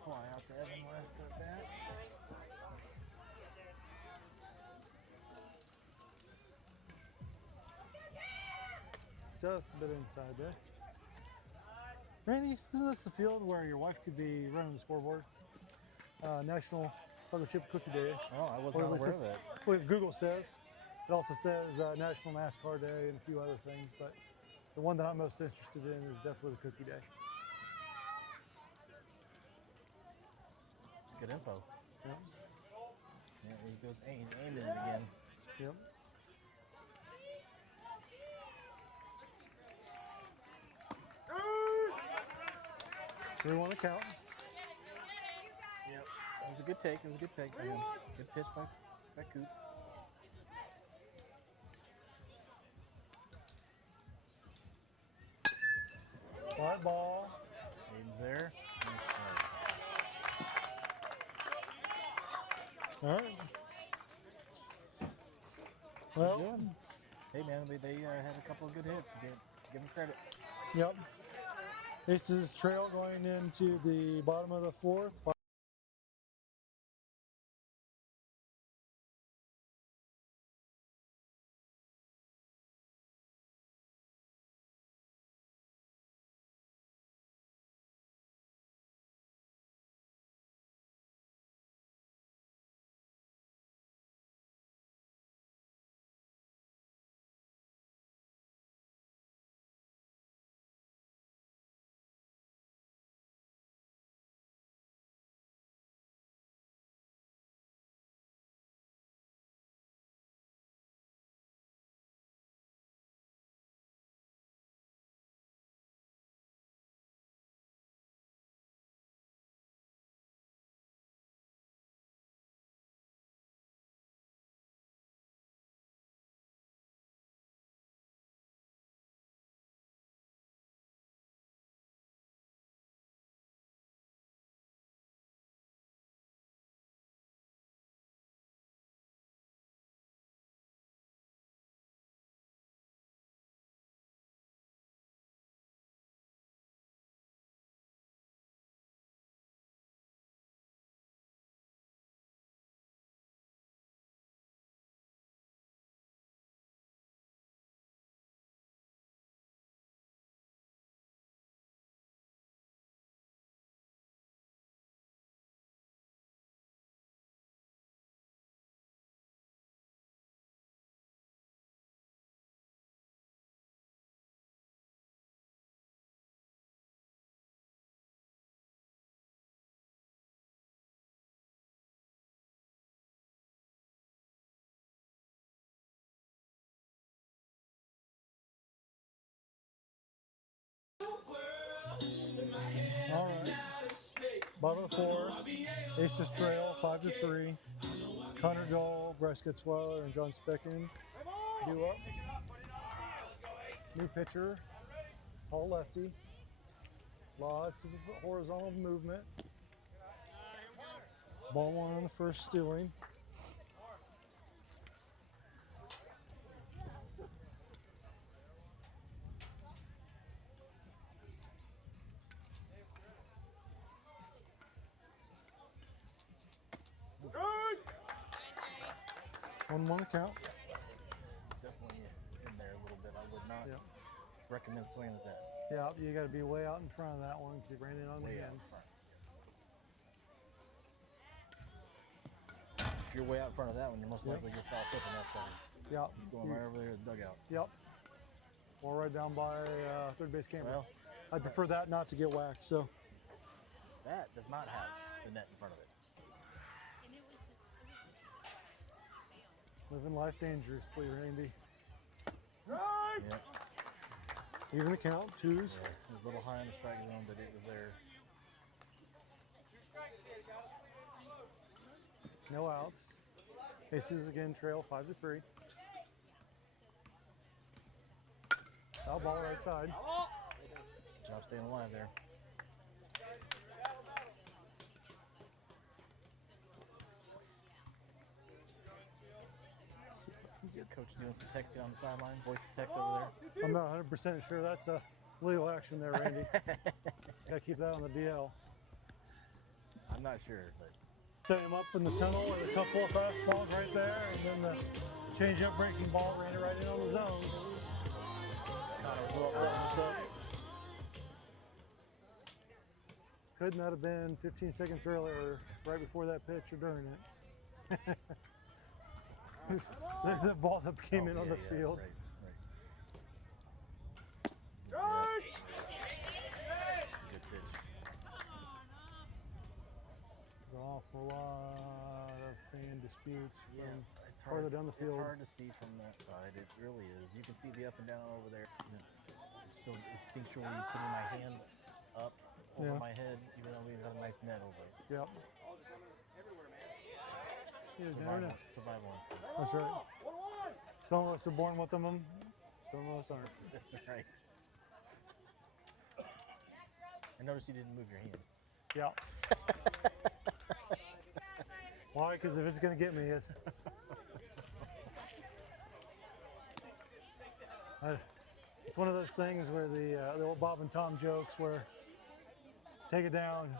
Fly out to Evan West at bat. Just a bit inside there. Randy, isn't this the field where your wife could be running the scoreboard? National Partnership Cookie Day. Oh, I was Or not at least aware of it's that. what Google says. It also says National NASCAR Day and a few other things, but the one that I'm most interested in is definitely the Cookie Day. It's good info. Yep. Yeah, there he goes. He's aiming it again. Yep. We want to count. Yep. It was a good take. It was a good take by him. Good pitch by Coop. Fly ball. Hayden's there. All right. Well, Hey man, they had a couple of good hits. Give them credit. yep. Aces trail going into the bottom of the fourth. All right. Bottom of the fourth. Aces trail 5-3. Connor Gold, Bryce Gutzweiler, and John Specken due up. New pitcher, tall lefty. Lots of horizontal movement. Ball one on the first stealing. One count. Definitely in there a little bit. I would not Yep. recommend swinging at that. Yeah, you got to be way out in front of that one because you ran it on the Way out ends. front. you're way out in front of that one, you're most likely you'll foul tip on that side. Yep. It's going right over there to the dugout. Yep. Or right down by third base camera. Well, I'd prefer that not to get whacked. So that does not have the net in front of it. living life dangerously, Randy. Yeah. Even the count, twos. Yeah. It was a little high in the strike zone, but it was there. No outs. Aces again trail 5-3. Foul ball right side. Job staying alive there. Coach doing some texting on the sideline, voice to text over there. I'm not 100% sure that's a legal action there, Randy. Gotta keep that on the DL. I'm not sure, but Set him up in the tunnel with a couple of fastballs right there, and then the change-up breaking ball ran it right in on the zone. Todd was a little upset with himself. Could not have been 15 seconds earlier, right before that pitch or during it. So the ball that came in on the field. Right, right. Yeah. It's a good pitch. There's an awful lot of fan disputes Yeah, from it's farther hard. down the field. It's hard to see from that side. It really is. You can see the up and down over there. I'm still instinctually putting my hand up over my head, even though we have a nice net over it. Yep. You never know. Survival instinct. That's right. Some of us are born with them, some of us aren't. That's right. I noticed you didn't move your hand. Yeah. Why? Because if it's going to get me, it's one of those things where the old Bob and Tom jokes where take it down.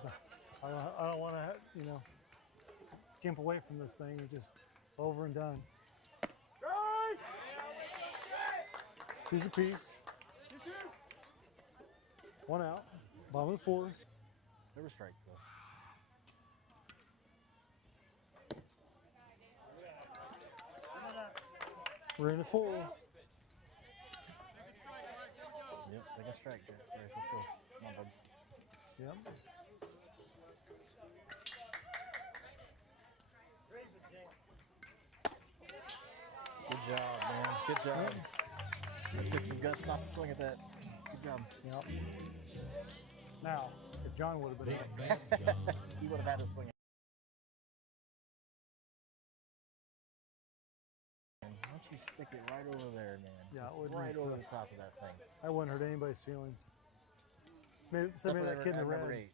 I don't want to, skimp away from this thing. It's just over and done. Two's apiece. One out. Bottom of the fourth. There were strikes though. We're in the full. Yep, take a strike there. Bryce, let's go. Come on, bud. Yep. Good job, man. Good job. It took some guts not to swing at that. Good job. Yep. Now, if John would have been there. He would have had to swing it. Why don't you stick it right over there, man? Yeah, Just it wouldn't right hurt over to- the top of that thing. I wouldn't hurt anybody's feelings. Maybe, Except maybe for that kid in the number red. 8.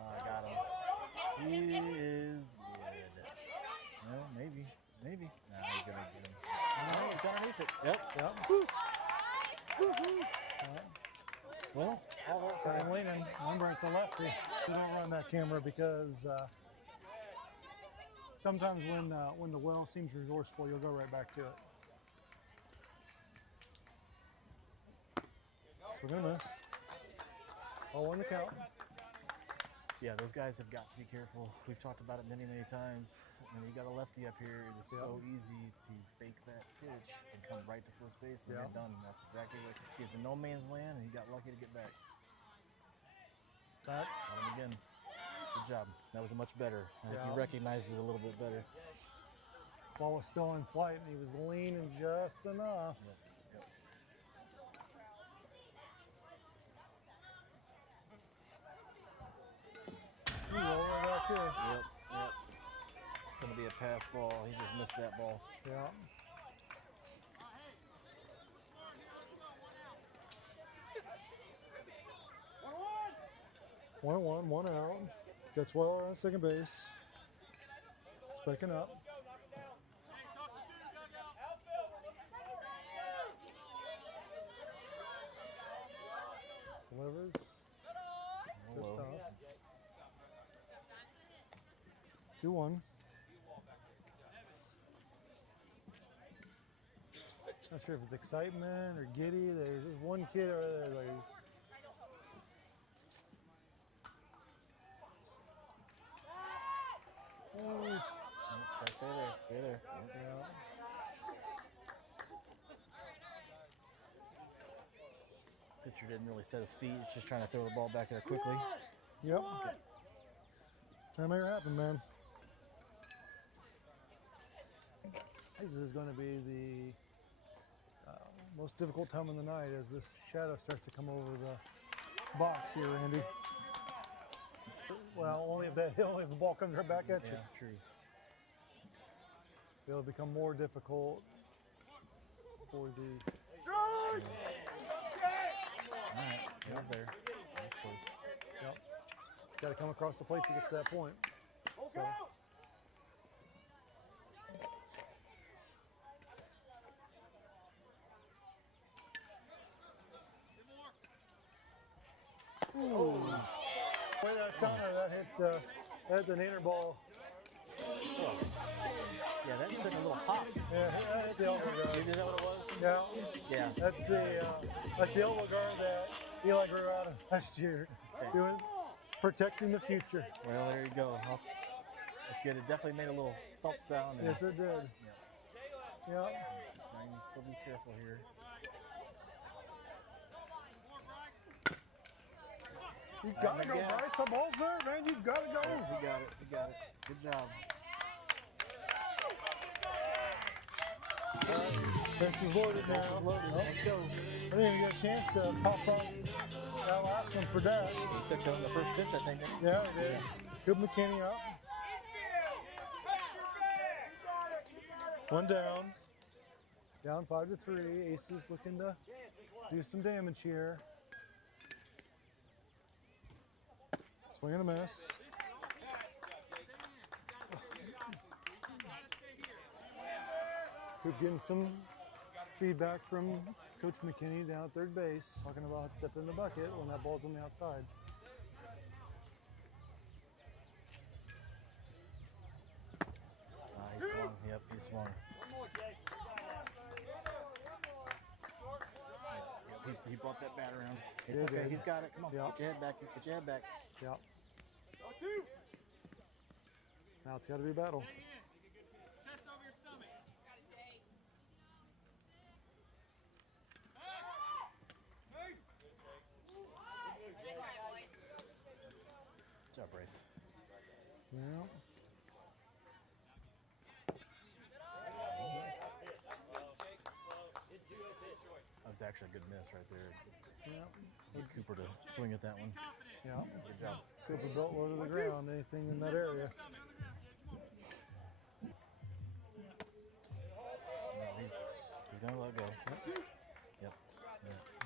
Oh, I got him. He is good. Well, maybe. Maybe. Nah, he's gonna get him. No, it's underneath it. Yep. Yep. Well, all that for I'm leaning. Remember, it's a lefty. We don't run that camera because sometimes when the well seems resourceful, you'll go right back to it. So we're gonna miss. 0-1 the count. Yeah, those guys have got to be careful. We've talked about it many, many times. When you got a lefty up here, it is so easy to fake that pitch and come right to first base and you're done. That's exactly what he's in no man's land, and he got lucky to get back. That. Got him again. Good job. That was much better. I think you recognized it a little bit better. Ball was still in flight, and he was leaning just enough. Yep. Yep. He rolled right back here. Yep. Yep. It's going to be a pass ball. He just missed that ball. Yeah. One out. Gets Weller on second base. Spiking up. Delivers. Just Hello. off. 2-1. Not sure if it's excitement or giddy. There's just one kid over there like. Tries to Stay there. Yeah. Pitcher didn't really set his feet. He's just trying to throw the ball back there quickly. Yep. That may happen, man. This is going to be the most difficult time of the night as this shadow starts to come over the box here, Andy. Well, only if the ball comes right back at you. Yeah, true. It'll become more difficult for the. All right, he was there. That was close. Yep. Got to come across the plate to get to that point. So. Ooh. The way that sounded, that hit the nader ball. Oh. Yeah, that took a little pop. Yeah, that hit the elbow guard. Is that what it was? Yeah. Yeah. That's the elbow guard that Eli grew out of last year. Okay. Protecting the future. Well, there you go. That's good. It definitely made a little thump sound. Yes, it did. Yeah. I need to still be careful here. You gotta go, Bryce. The ball's there, man. You gotta go. Yeah, he got it. He got it. Good job. This is loaded now. This is loaded. Let's go. I didn't even get a chance to pop up that last one for Dax. He took the first pitch, I think. Yeah, he did. Good McKinney up. One down. Down 5-3. Aces looking to do some damage here. Swing and a miss. Keep getting some feedback from Coach McKinney down at third base, talking about stepping in the bucket when that ball's on the outside. He swung. Yep, he swung. He brought that bat around. It's Yeah, okay. dude. He's got it. Come on. Yeah. Get your head back. Get your head back. Yep. Now it's got to be a battle. Good job, Bryce. Yeah. That was actually a good miss right there. Yeah. Need Cooper to swing at that one. Yeah. Good job. Cooper belt low to the ground, anything in that area. No, he's gonna let go. Yep.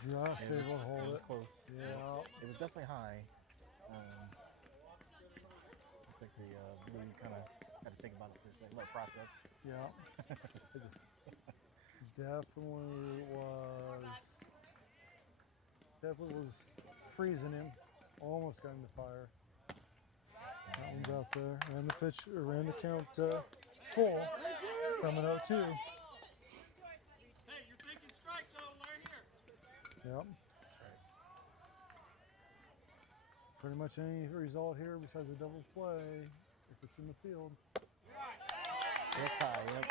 Just It was, able to hold it was it. close. Yeah. It was definitely high. Looks like the blue kind of had to think about it for a second. Let it process. Yeah. Definitely was freezing him. Almost got him to fire. That one's out there. Ran the pitch, or ran the count full from an 0-2. Hey, you're taking strikes though, right here. Yep. Pretty much any result here besides a double play, if it's in the field. Just high, yep.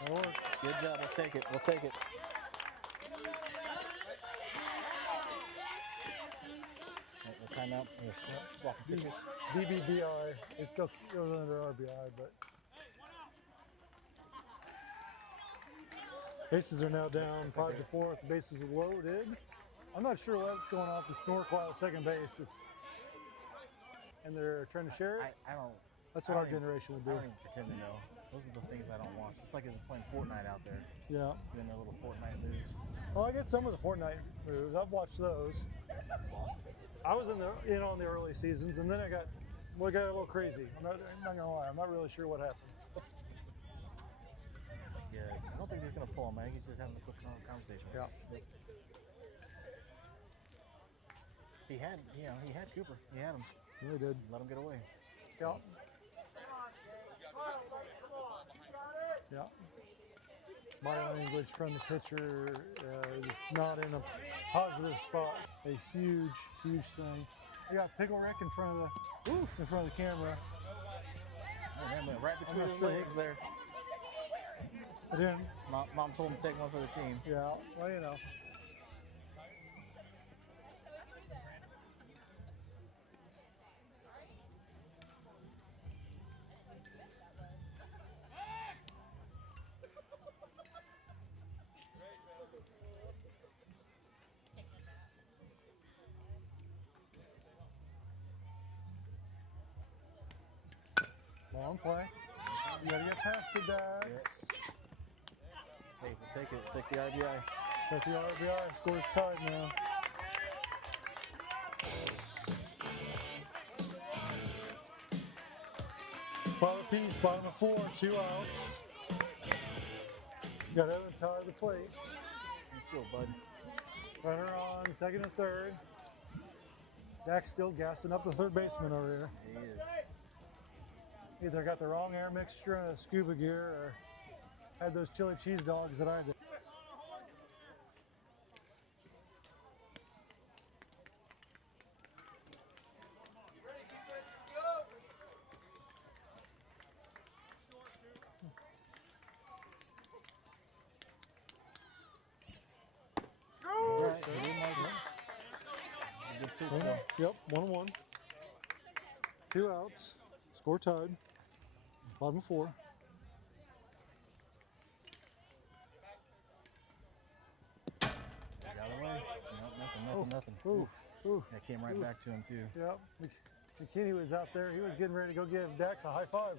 That'll work. Good job. We'll take it. We'll take it. Timeout. We're swapping pitches. DBBI. It still goes under RBI, but bases are now down 5-4. The bases are loaded. I'm not sure what's going on with the snorkel at second base. And they're trying to share it. I don't. That's I what our don't even- generation would I do. don't even pretend to know. Those are the things I don't watch. It's like they're playing Fortnite out there, Yeah. doing their little Fortnite moves. Well, I get some of the Fortnite moves. I've watched those. I was in the in the early seasons, and then I got a little crazy. I'm not gonna lie. I'm not really sure what happened. Yeah, I don't think he's gonna pull him. I think he's just having a quick conversation. Yeah. He had Cooper. He had him. Yeah, they did. Let him get away. Yeah. Yeah. Body language from the pitcher is not in a positive spot. A huge, huge thing. I got Pickle Rick in front of the camera. Oh, man, went right I'm between not his sure legs there. I didn't. Mom told him to take one for the team. Yeah, well, you know. Long play. You gotta get past it, Dax. Yep. Hey, we'll take it. We'll take the RBI. Got the RBI. Score's tied now. Bottom piece, bottom of 4, 2 outs. Got Evan Todd at the plate. Let's go, bud. Runner on second and third. Dax still gassing up the third baseman over here. He is. Either got the wrong air mixture and a scuba gear or had those chili cheese dogs that I did. That's all right. He didn't like it. Good pitch, though. Yep, 1-1. 2 outs. Score tied. Bottom of 4. Get out of the way. Nope, nothing. Ooh, ooh. That came right back to him, too. Yep. McKinney was out there. He was getting ready to go give Dax a high five.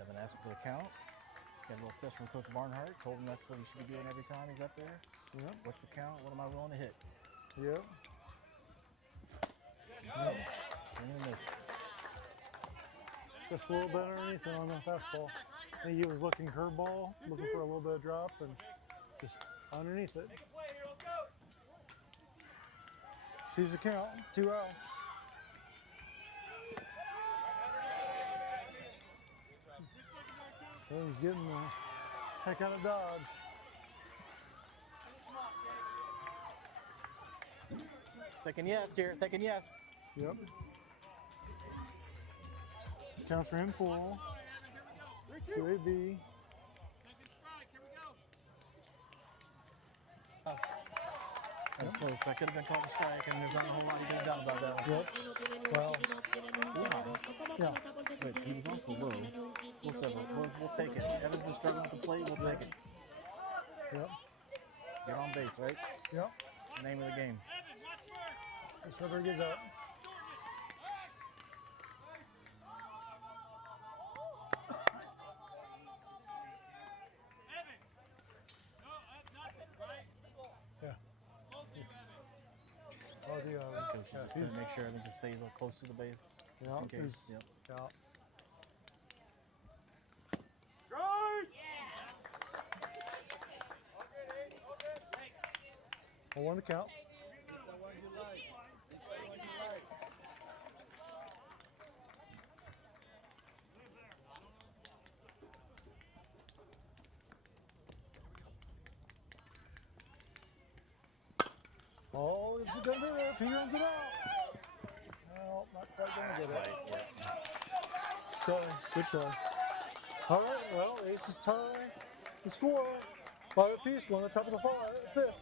Evan asked for the count. Got a little session with Coach Barnhart. Told him that's what he should be doing every time he's up there. Yep. What's the count? What am I willing to hit? Yep. Swing and miss. Just a little bit underneath it on the fastball. I think he was looking curveball, looking for a little bit of drop, and just underneath it. Sees the count, 2 outs. So he's getting the heck out of Dodge. Thinking yes here. Thinking yes. Yep. Counts for him full. 2AB. That was close. That could have been called a strike, and there's not a whole lot you could have done about that one. Yep. Well, yeah. But he was also low. We'll take it. Evan's been struggling with the plate. We'll take it. Yep. Get on base, right? Yep. It's the name of the game. That's Rodriguez up. Yeah. Oh, the Coach is just going to make sure everything just stays close to the base. yeah, Just in case. there's- Yep. yeah. Well, 1 to count. Oh, is it going to be there if he runs it out? No, not quite going to get it. Try, good try. All right, well, Aces tie the score. 5 apiece, going to the top of the 5th.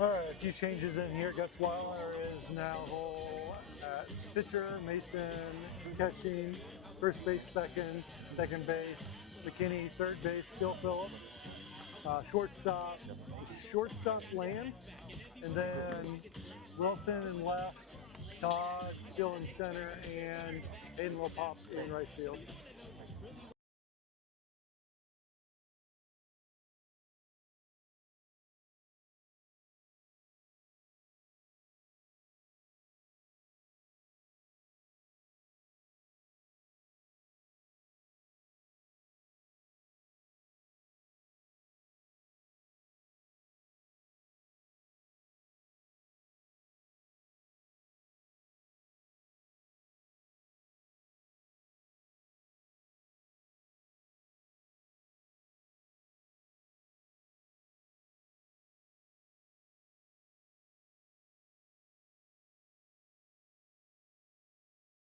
All right, a few changes in here. Gutzweiler is now at pitcher, Mason catching, first base Specken, second base McKinney, third base Still Phillips, shortstop Land, and then Wilson in left, Todd still in center, and Aiden Lopop in right field.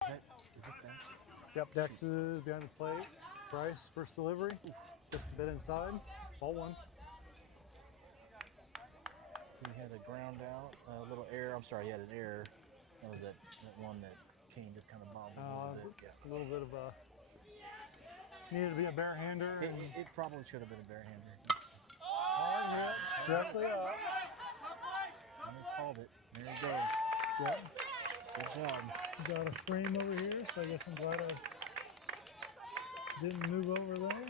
Is this Ben? Yep, Dex is behind the plate. Bryce, first delivery, just a bit inside, ball one. He had a ground out, a little error. I'm sorry, he had an error. That was that one that Kane just kind of bobbled a little bit. Yeah. A little bit of a, needed to be a barehander. It probably should have been a barehander. Hard hit, directly up. And he's called it. There you go. Yep. Good job. Got a frame over here, so I guess I'm glad I didn't move over there.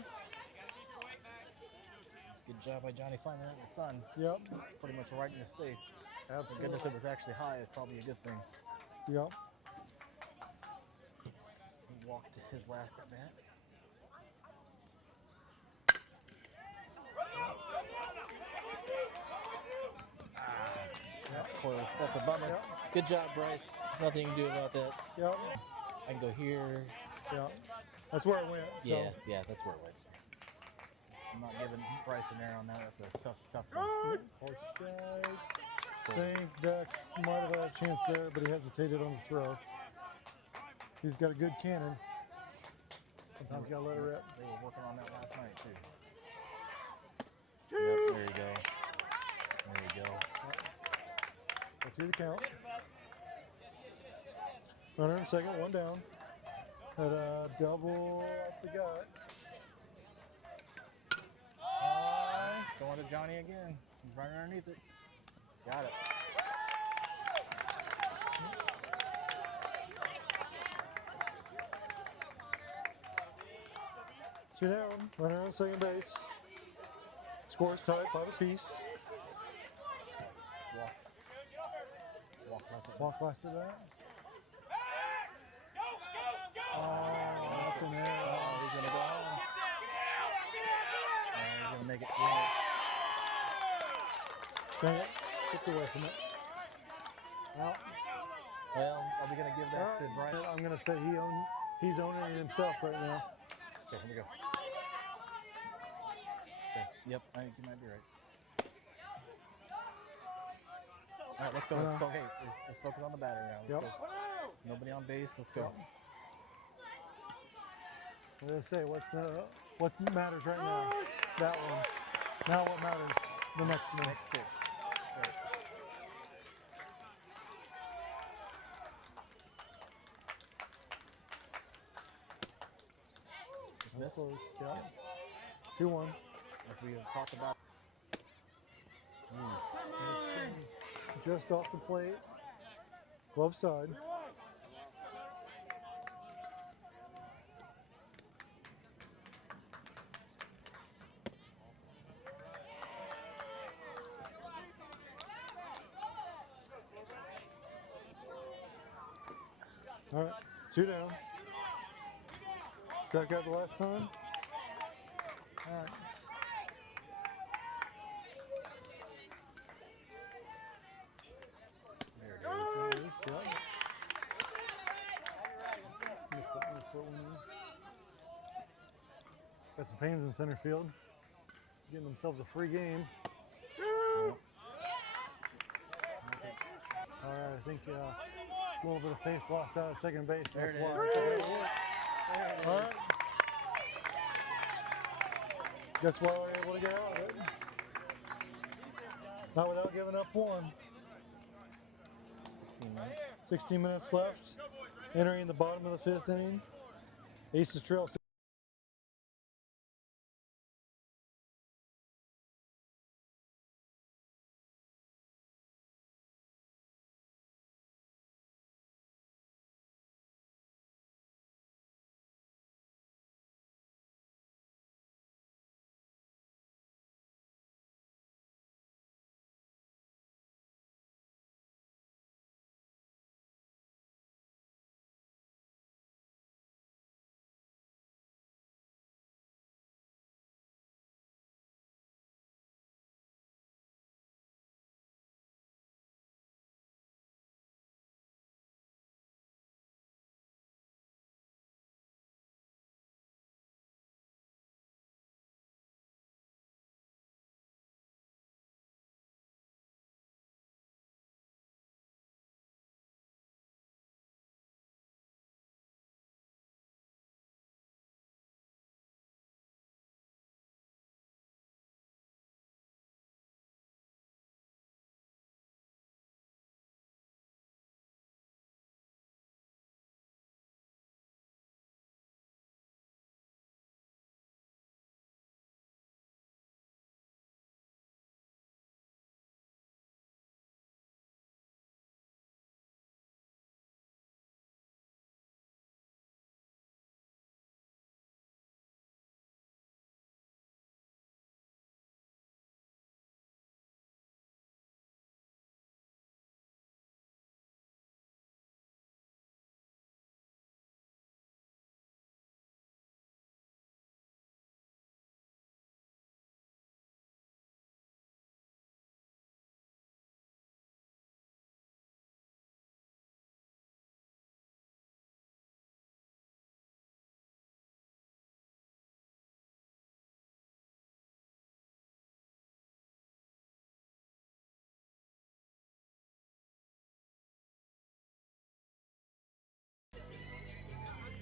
Good job by Johnny finding that in the sun. Yep. Pretty much right in his face. Absolutely. Thank goodness it was actually high. It's probably a good thing. Yep. He walked to his last at bat. That's close. That's a bummer. Yep. Good job, Bryce. Nothing you can do about that. Yep. I can go here. Yep. That's where it went. So. Yeah, that's where it went. I'm not giving Bryce an error on that. That's a tough one. Horse strike. I Score. think Dex might have had a chance there, but he hesitated on the throw. He's got a good cannon. Sometimes you gotta let it rip. They were working on that last night too. Yep, there you go. There you go. Go to the count. Runner in second, one down. Had a double up the gut. It's going to Johnny again. He's right underneath it. Got it. Two down. Runner on second base. Scores tied, 5 apiece. Walk last of that. That's an error. Oh, he's going to go home. And he's going to make it. Dang it. Took away from it. Out. Well, are we going to give that to Brian? I'm going to say he's owning it himself right now. Okay, here we go. Okay. Yep, I think you might be right. All right, let's go. Let's focus on the batter now. Let's go. Nobody on base. Let's go. Let's say what matters right now? That one. Now what matters? The next one. Next pitch. Right. Dismiss. Close. Yeah. 2-1. As we have talked about. Just off the plate. Glove side. All right, 2 down. Struck out the last time. All right. There it There is. it is, yeah. Missed that little foot one there. Got some fans in center field. Getting themselves a free game. All right, I think a little bit of faith lost out at second base. There it That's is. why. There it is. All right. That's why we're able to get out of it. Not without giving up one. 16 minutes. 16 minutes left. Entering the bottom of the 5th inning. Aces trail.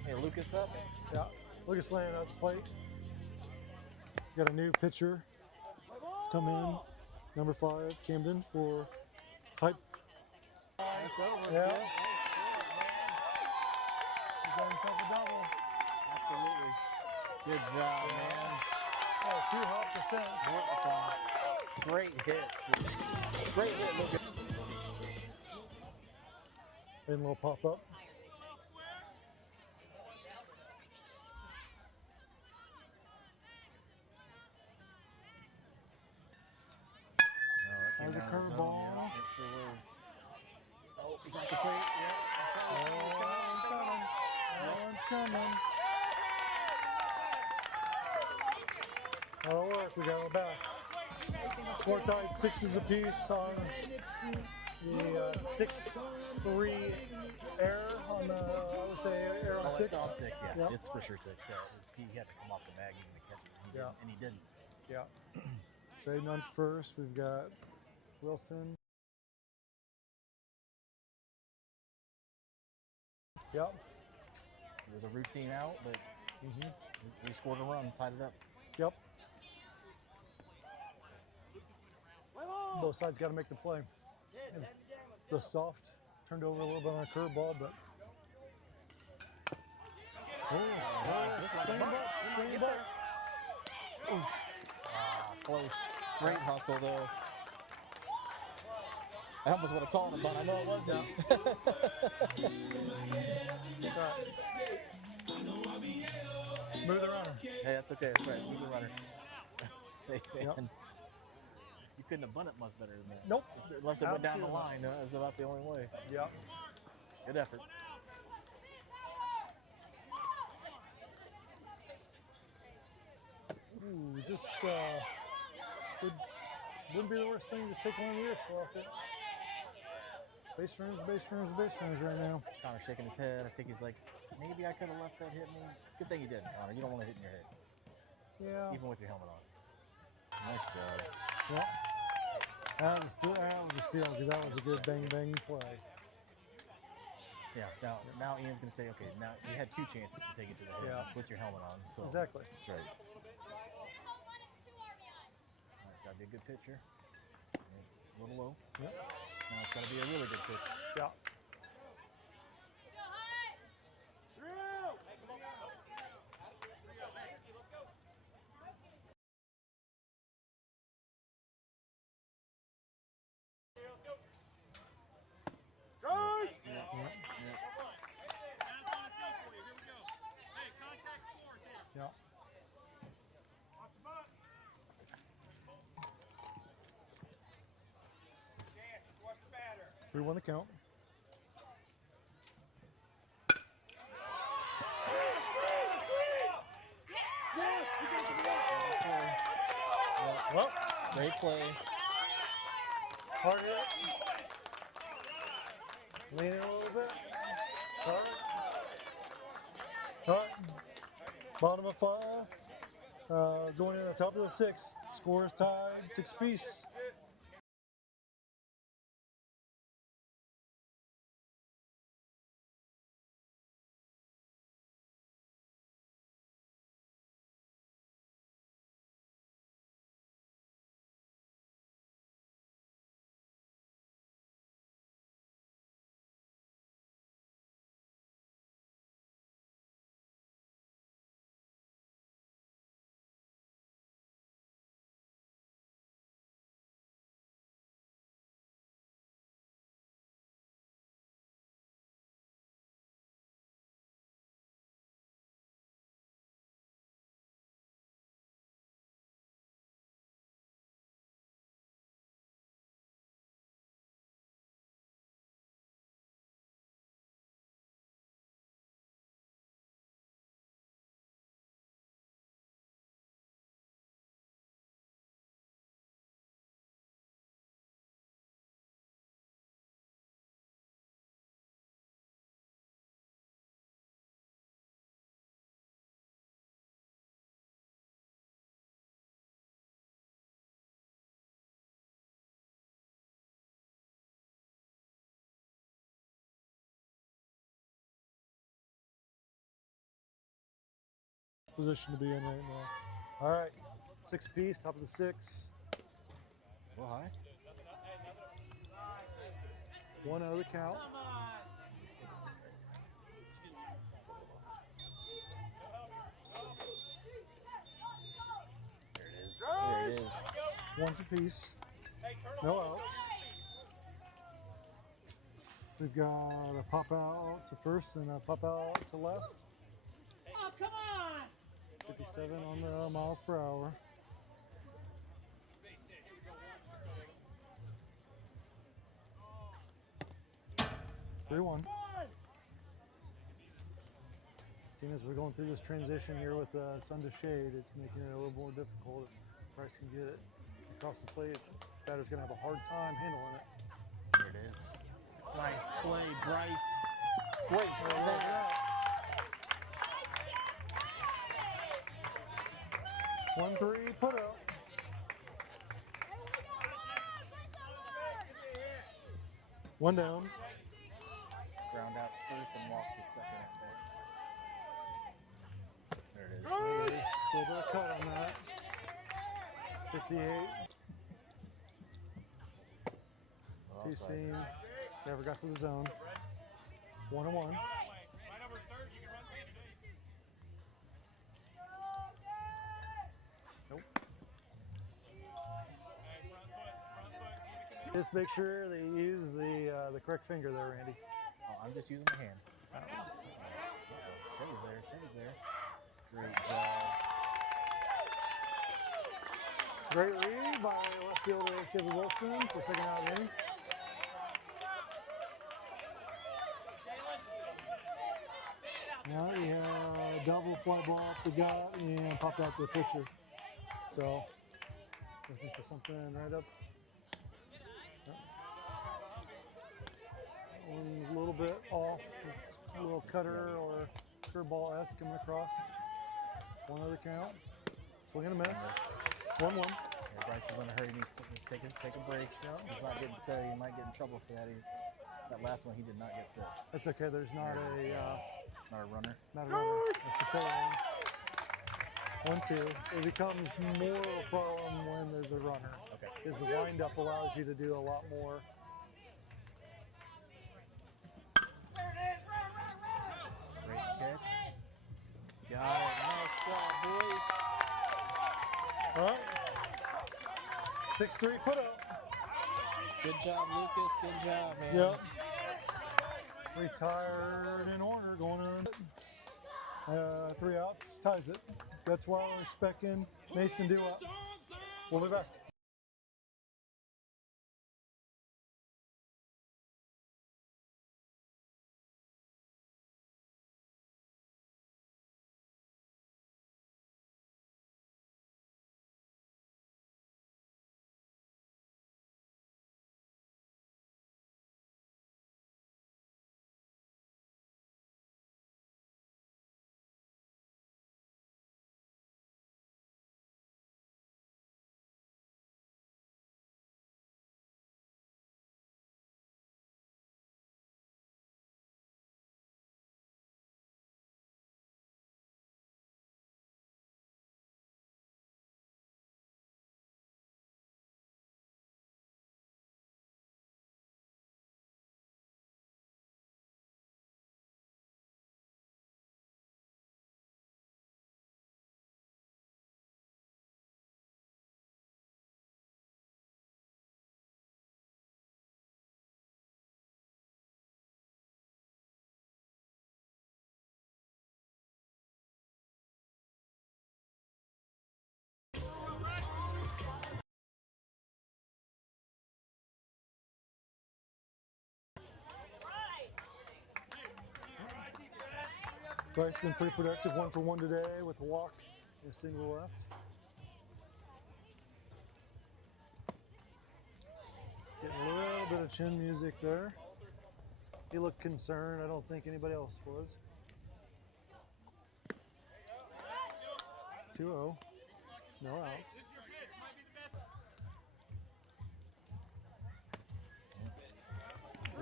Hey, Lucas up. Yeah, Lucas laying out the plate. Got a new pitcher. It's come in. Number 5, Camden for Hype. That's over. Yeah. Good. He's got himself a double. Absolutely. Good job, man. Oh, 2 hop defense. Great hit. Great hit, Lucas. And a little pop up. There's a curveball. Yeah, it sure was. Oh, he's off the plate. Yeah. One's coming. That'll work. We got it back. Score tied 6s apiece on the 6-3 error on the, I would say, error on Oh, 6. it's on 6, yeah. Yep. It's for sure 6. Yeah, he had to come off the bag even to catch it. Yeah. And he didn't. Yeah. Saving on first. We've got Wilson. Yep. It was a routine out, but we scored a run, tied it up. Yep. Both sides got to make the play. It's a soft, turned over a little bit on a curveball, but. Close. Great hustle, though. I almost would have called him, but I know it wasn't. Move the runner. Hey, that's okay. That's right. Move the runner. Yep. You couldn't have done it much better than that. Nope. Unless it went down the Absolutely. line. That's about the only way. Yep. Good effort. Ooh, just wouldn't be the worst thing. Just take one of the wrists off it. Base runners right now. Connor shaking his head. I think he's like, maybe I could have left that hit me. It's a good thing you didn't, Connor. You don't want to hit in your head, Yeah. even with your helmet on. Nice job. Yep. That was a steal because that was a good bang play. Yeah. Now Ian's gonna say, okay, now you had 2 chances to take it to the head with your helmet on. So Exactly. that's right. It's gotta be a good pitcher. A little low. Yep. Now it's got to be a really good pitch. Yeah. Yeah. 3-1 the count. Well, Great play. hard hit. Lean in a little bit. Hard. Bottom of 5. Going in the top of the 6. Score is tied, 6 apiece. Position to be in right now. All right, 6 apiece, top of the 6. A little high. 1 out of the count. There it is. There it is. 1's apiece. No outs. We've got a pop out to first and a pop out to left. Oh, come on! 57 on the miles per hour. Three-one. As we're going through this transition here with sun to shade, it's making it a little more difficult. If Bryce can get it across the plate, batter's gonna have a hard time handling it. There it is. Nice play, Bryce. Great snap. 1-3 put up. One down. Ground out first and walk to second at bat. There it is. There it is. A little bit of cut on that. 58. Well, Two offside. seam. Never got to the zone. 1-1. Nope. Just make sure they use the correct finger there, Randy. Oh, I'm just using my hand. She's there. She's there. Great job. Great read by left fielder Chevy Wilson for second out of the inning. Now we have double fly ball off the gut and popped out to the pitcher. So looking for something right up. One's a little bit off, a little cutter or curveball-esque coming across. 1 other count. Swing and a miss. 1-1. Yeah, Bryce is in a hurry. He needs to take a break. Yeah. He's not getting set. He might get in trouble for that. That last one, he did not get set. That's okay. There's not Not a runner. not a runner. That's the same. 1-2. It becomes more of a problem when there's a runner. Okay. Because the windup allows you to do a lot more. Great catch. Got it. Nice job, boys. All right. 6-3 put up. Good job, Lucas. Good job, man. Yep. Retired in order, going on. 3 outs, ties it. That's why we're specking Mason do up. We'll be back. Bryce been pretty productive, 1 for 1 today with a walk and a single left. Getting a little bit of chin music there. He looked concerned. I don't think anybody else was. 2-0. No outs.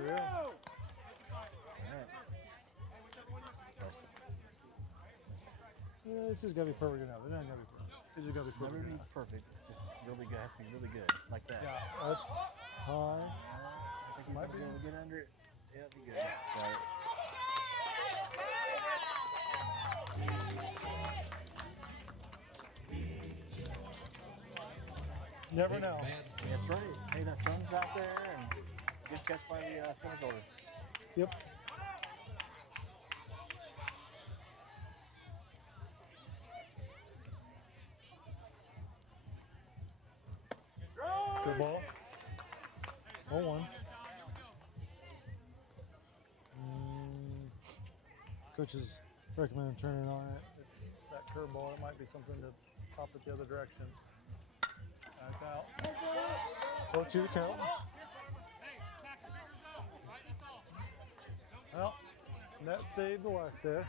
Yeah. Yeah, this has got to be perfect enough. It ain't got to be perfect. It's just got to be Never perfect be enough. perfect. It's just really good. It has to be really good. Like that. Yeah, that's high. I think he's Might going to be. be able to get under it. Yeah, it'll be good. Got it. Never know. Yeah, that's right. Hey, that sun's out there, and good catch by the center fielder. Yep. Good ball. 0-1. Coaches recommend turning on it. That curveball, it might be something to pop it the other direction. Back out. 0-2 count. Well, that saved the life there.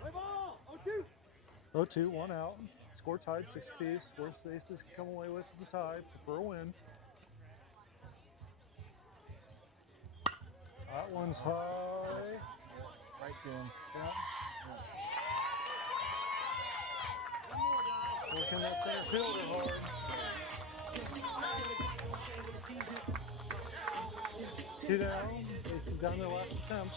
Play ball. 0-2. 0-2, 1 out. Score tied, 6 apiece. Worst the Aces can come away with the tie. Prefer a win. That one's high. Right to him. Working that center fielder hard. 2 down. Aces down their last attempt.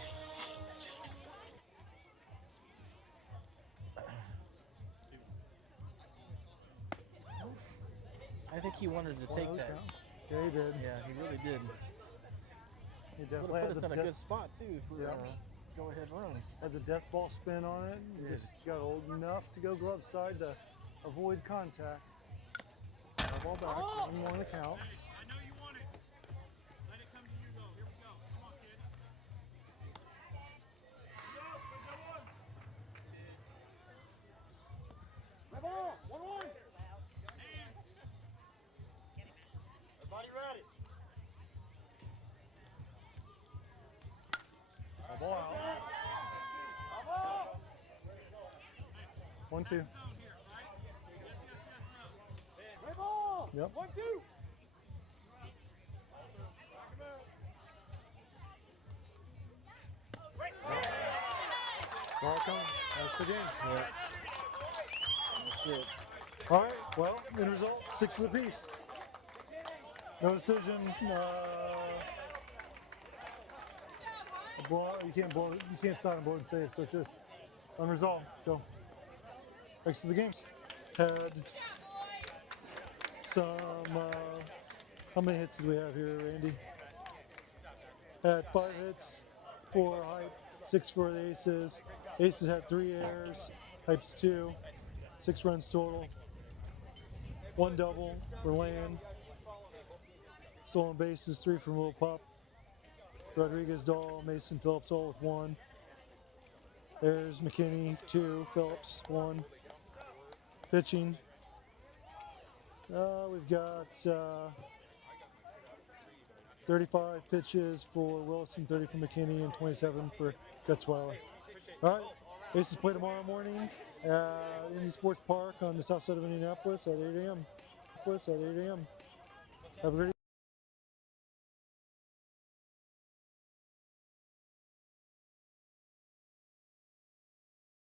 I think he wanted to take 1-0 that. count. Yeah, he did. Yeah, he really did. He Would definitely have had put us the, in a good spot, too, for Yeah. go-ahead run. had the death ball spin on it. Yeah. Just got old enough to go glove side to avoid contact. Fly ball back. 1-1 the count. I know you want it. Let it come to you, though. Here we go. Come on, kid. Play ball. 1-1. Everybody ready? Ball out. 1-2. Play ball. Yep. 1-2. Saw it coming. That's the game. Yep. That's it. All right. Well, end result 6 apiece. No decision. You can't blow. You can't sign a blow and save. So it's just unresolved. So next to the games. Had some. How many hits did we have here, Randy? Had 5 hits, 4 hype, 6 for the Aces. Aces had 3 errors, hypes 2, 6 runs total. 1 double for Land. Stolen bases, 3 from Little Pup. Rodriguez, Dahl, Mason, Phillips all with 1. Errors, McKinney 2, Phillips 1. Pitching. We've got 35 pitches for Wilson, 30 for McKinney, and 27 for Gutzweiler. All right, Aces play tomorrow morning at Indy Sports Park on the south side of Indianapolis at 8 a.m. Have a great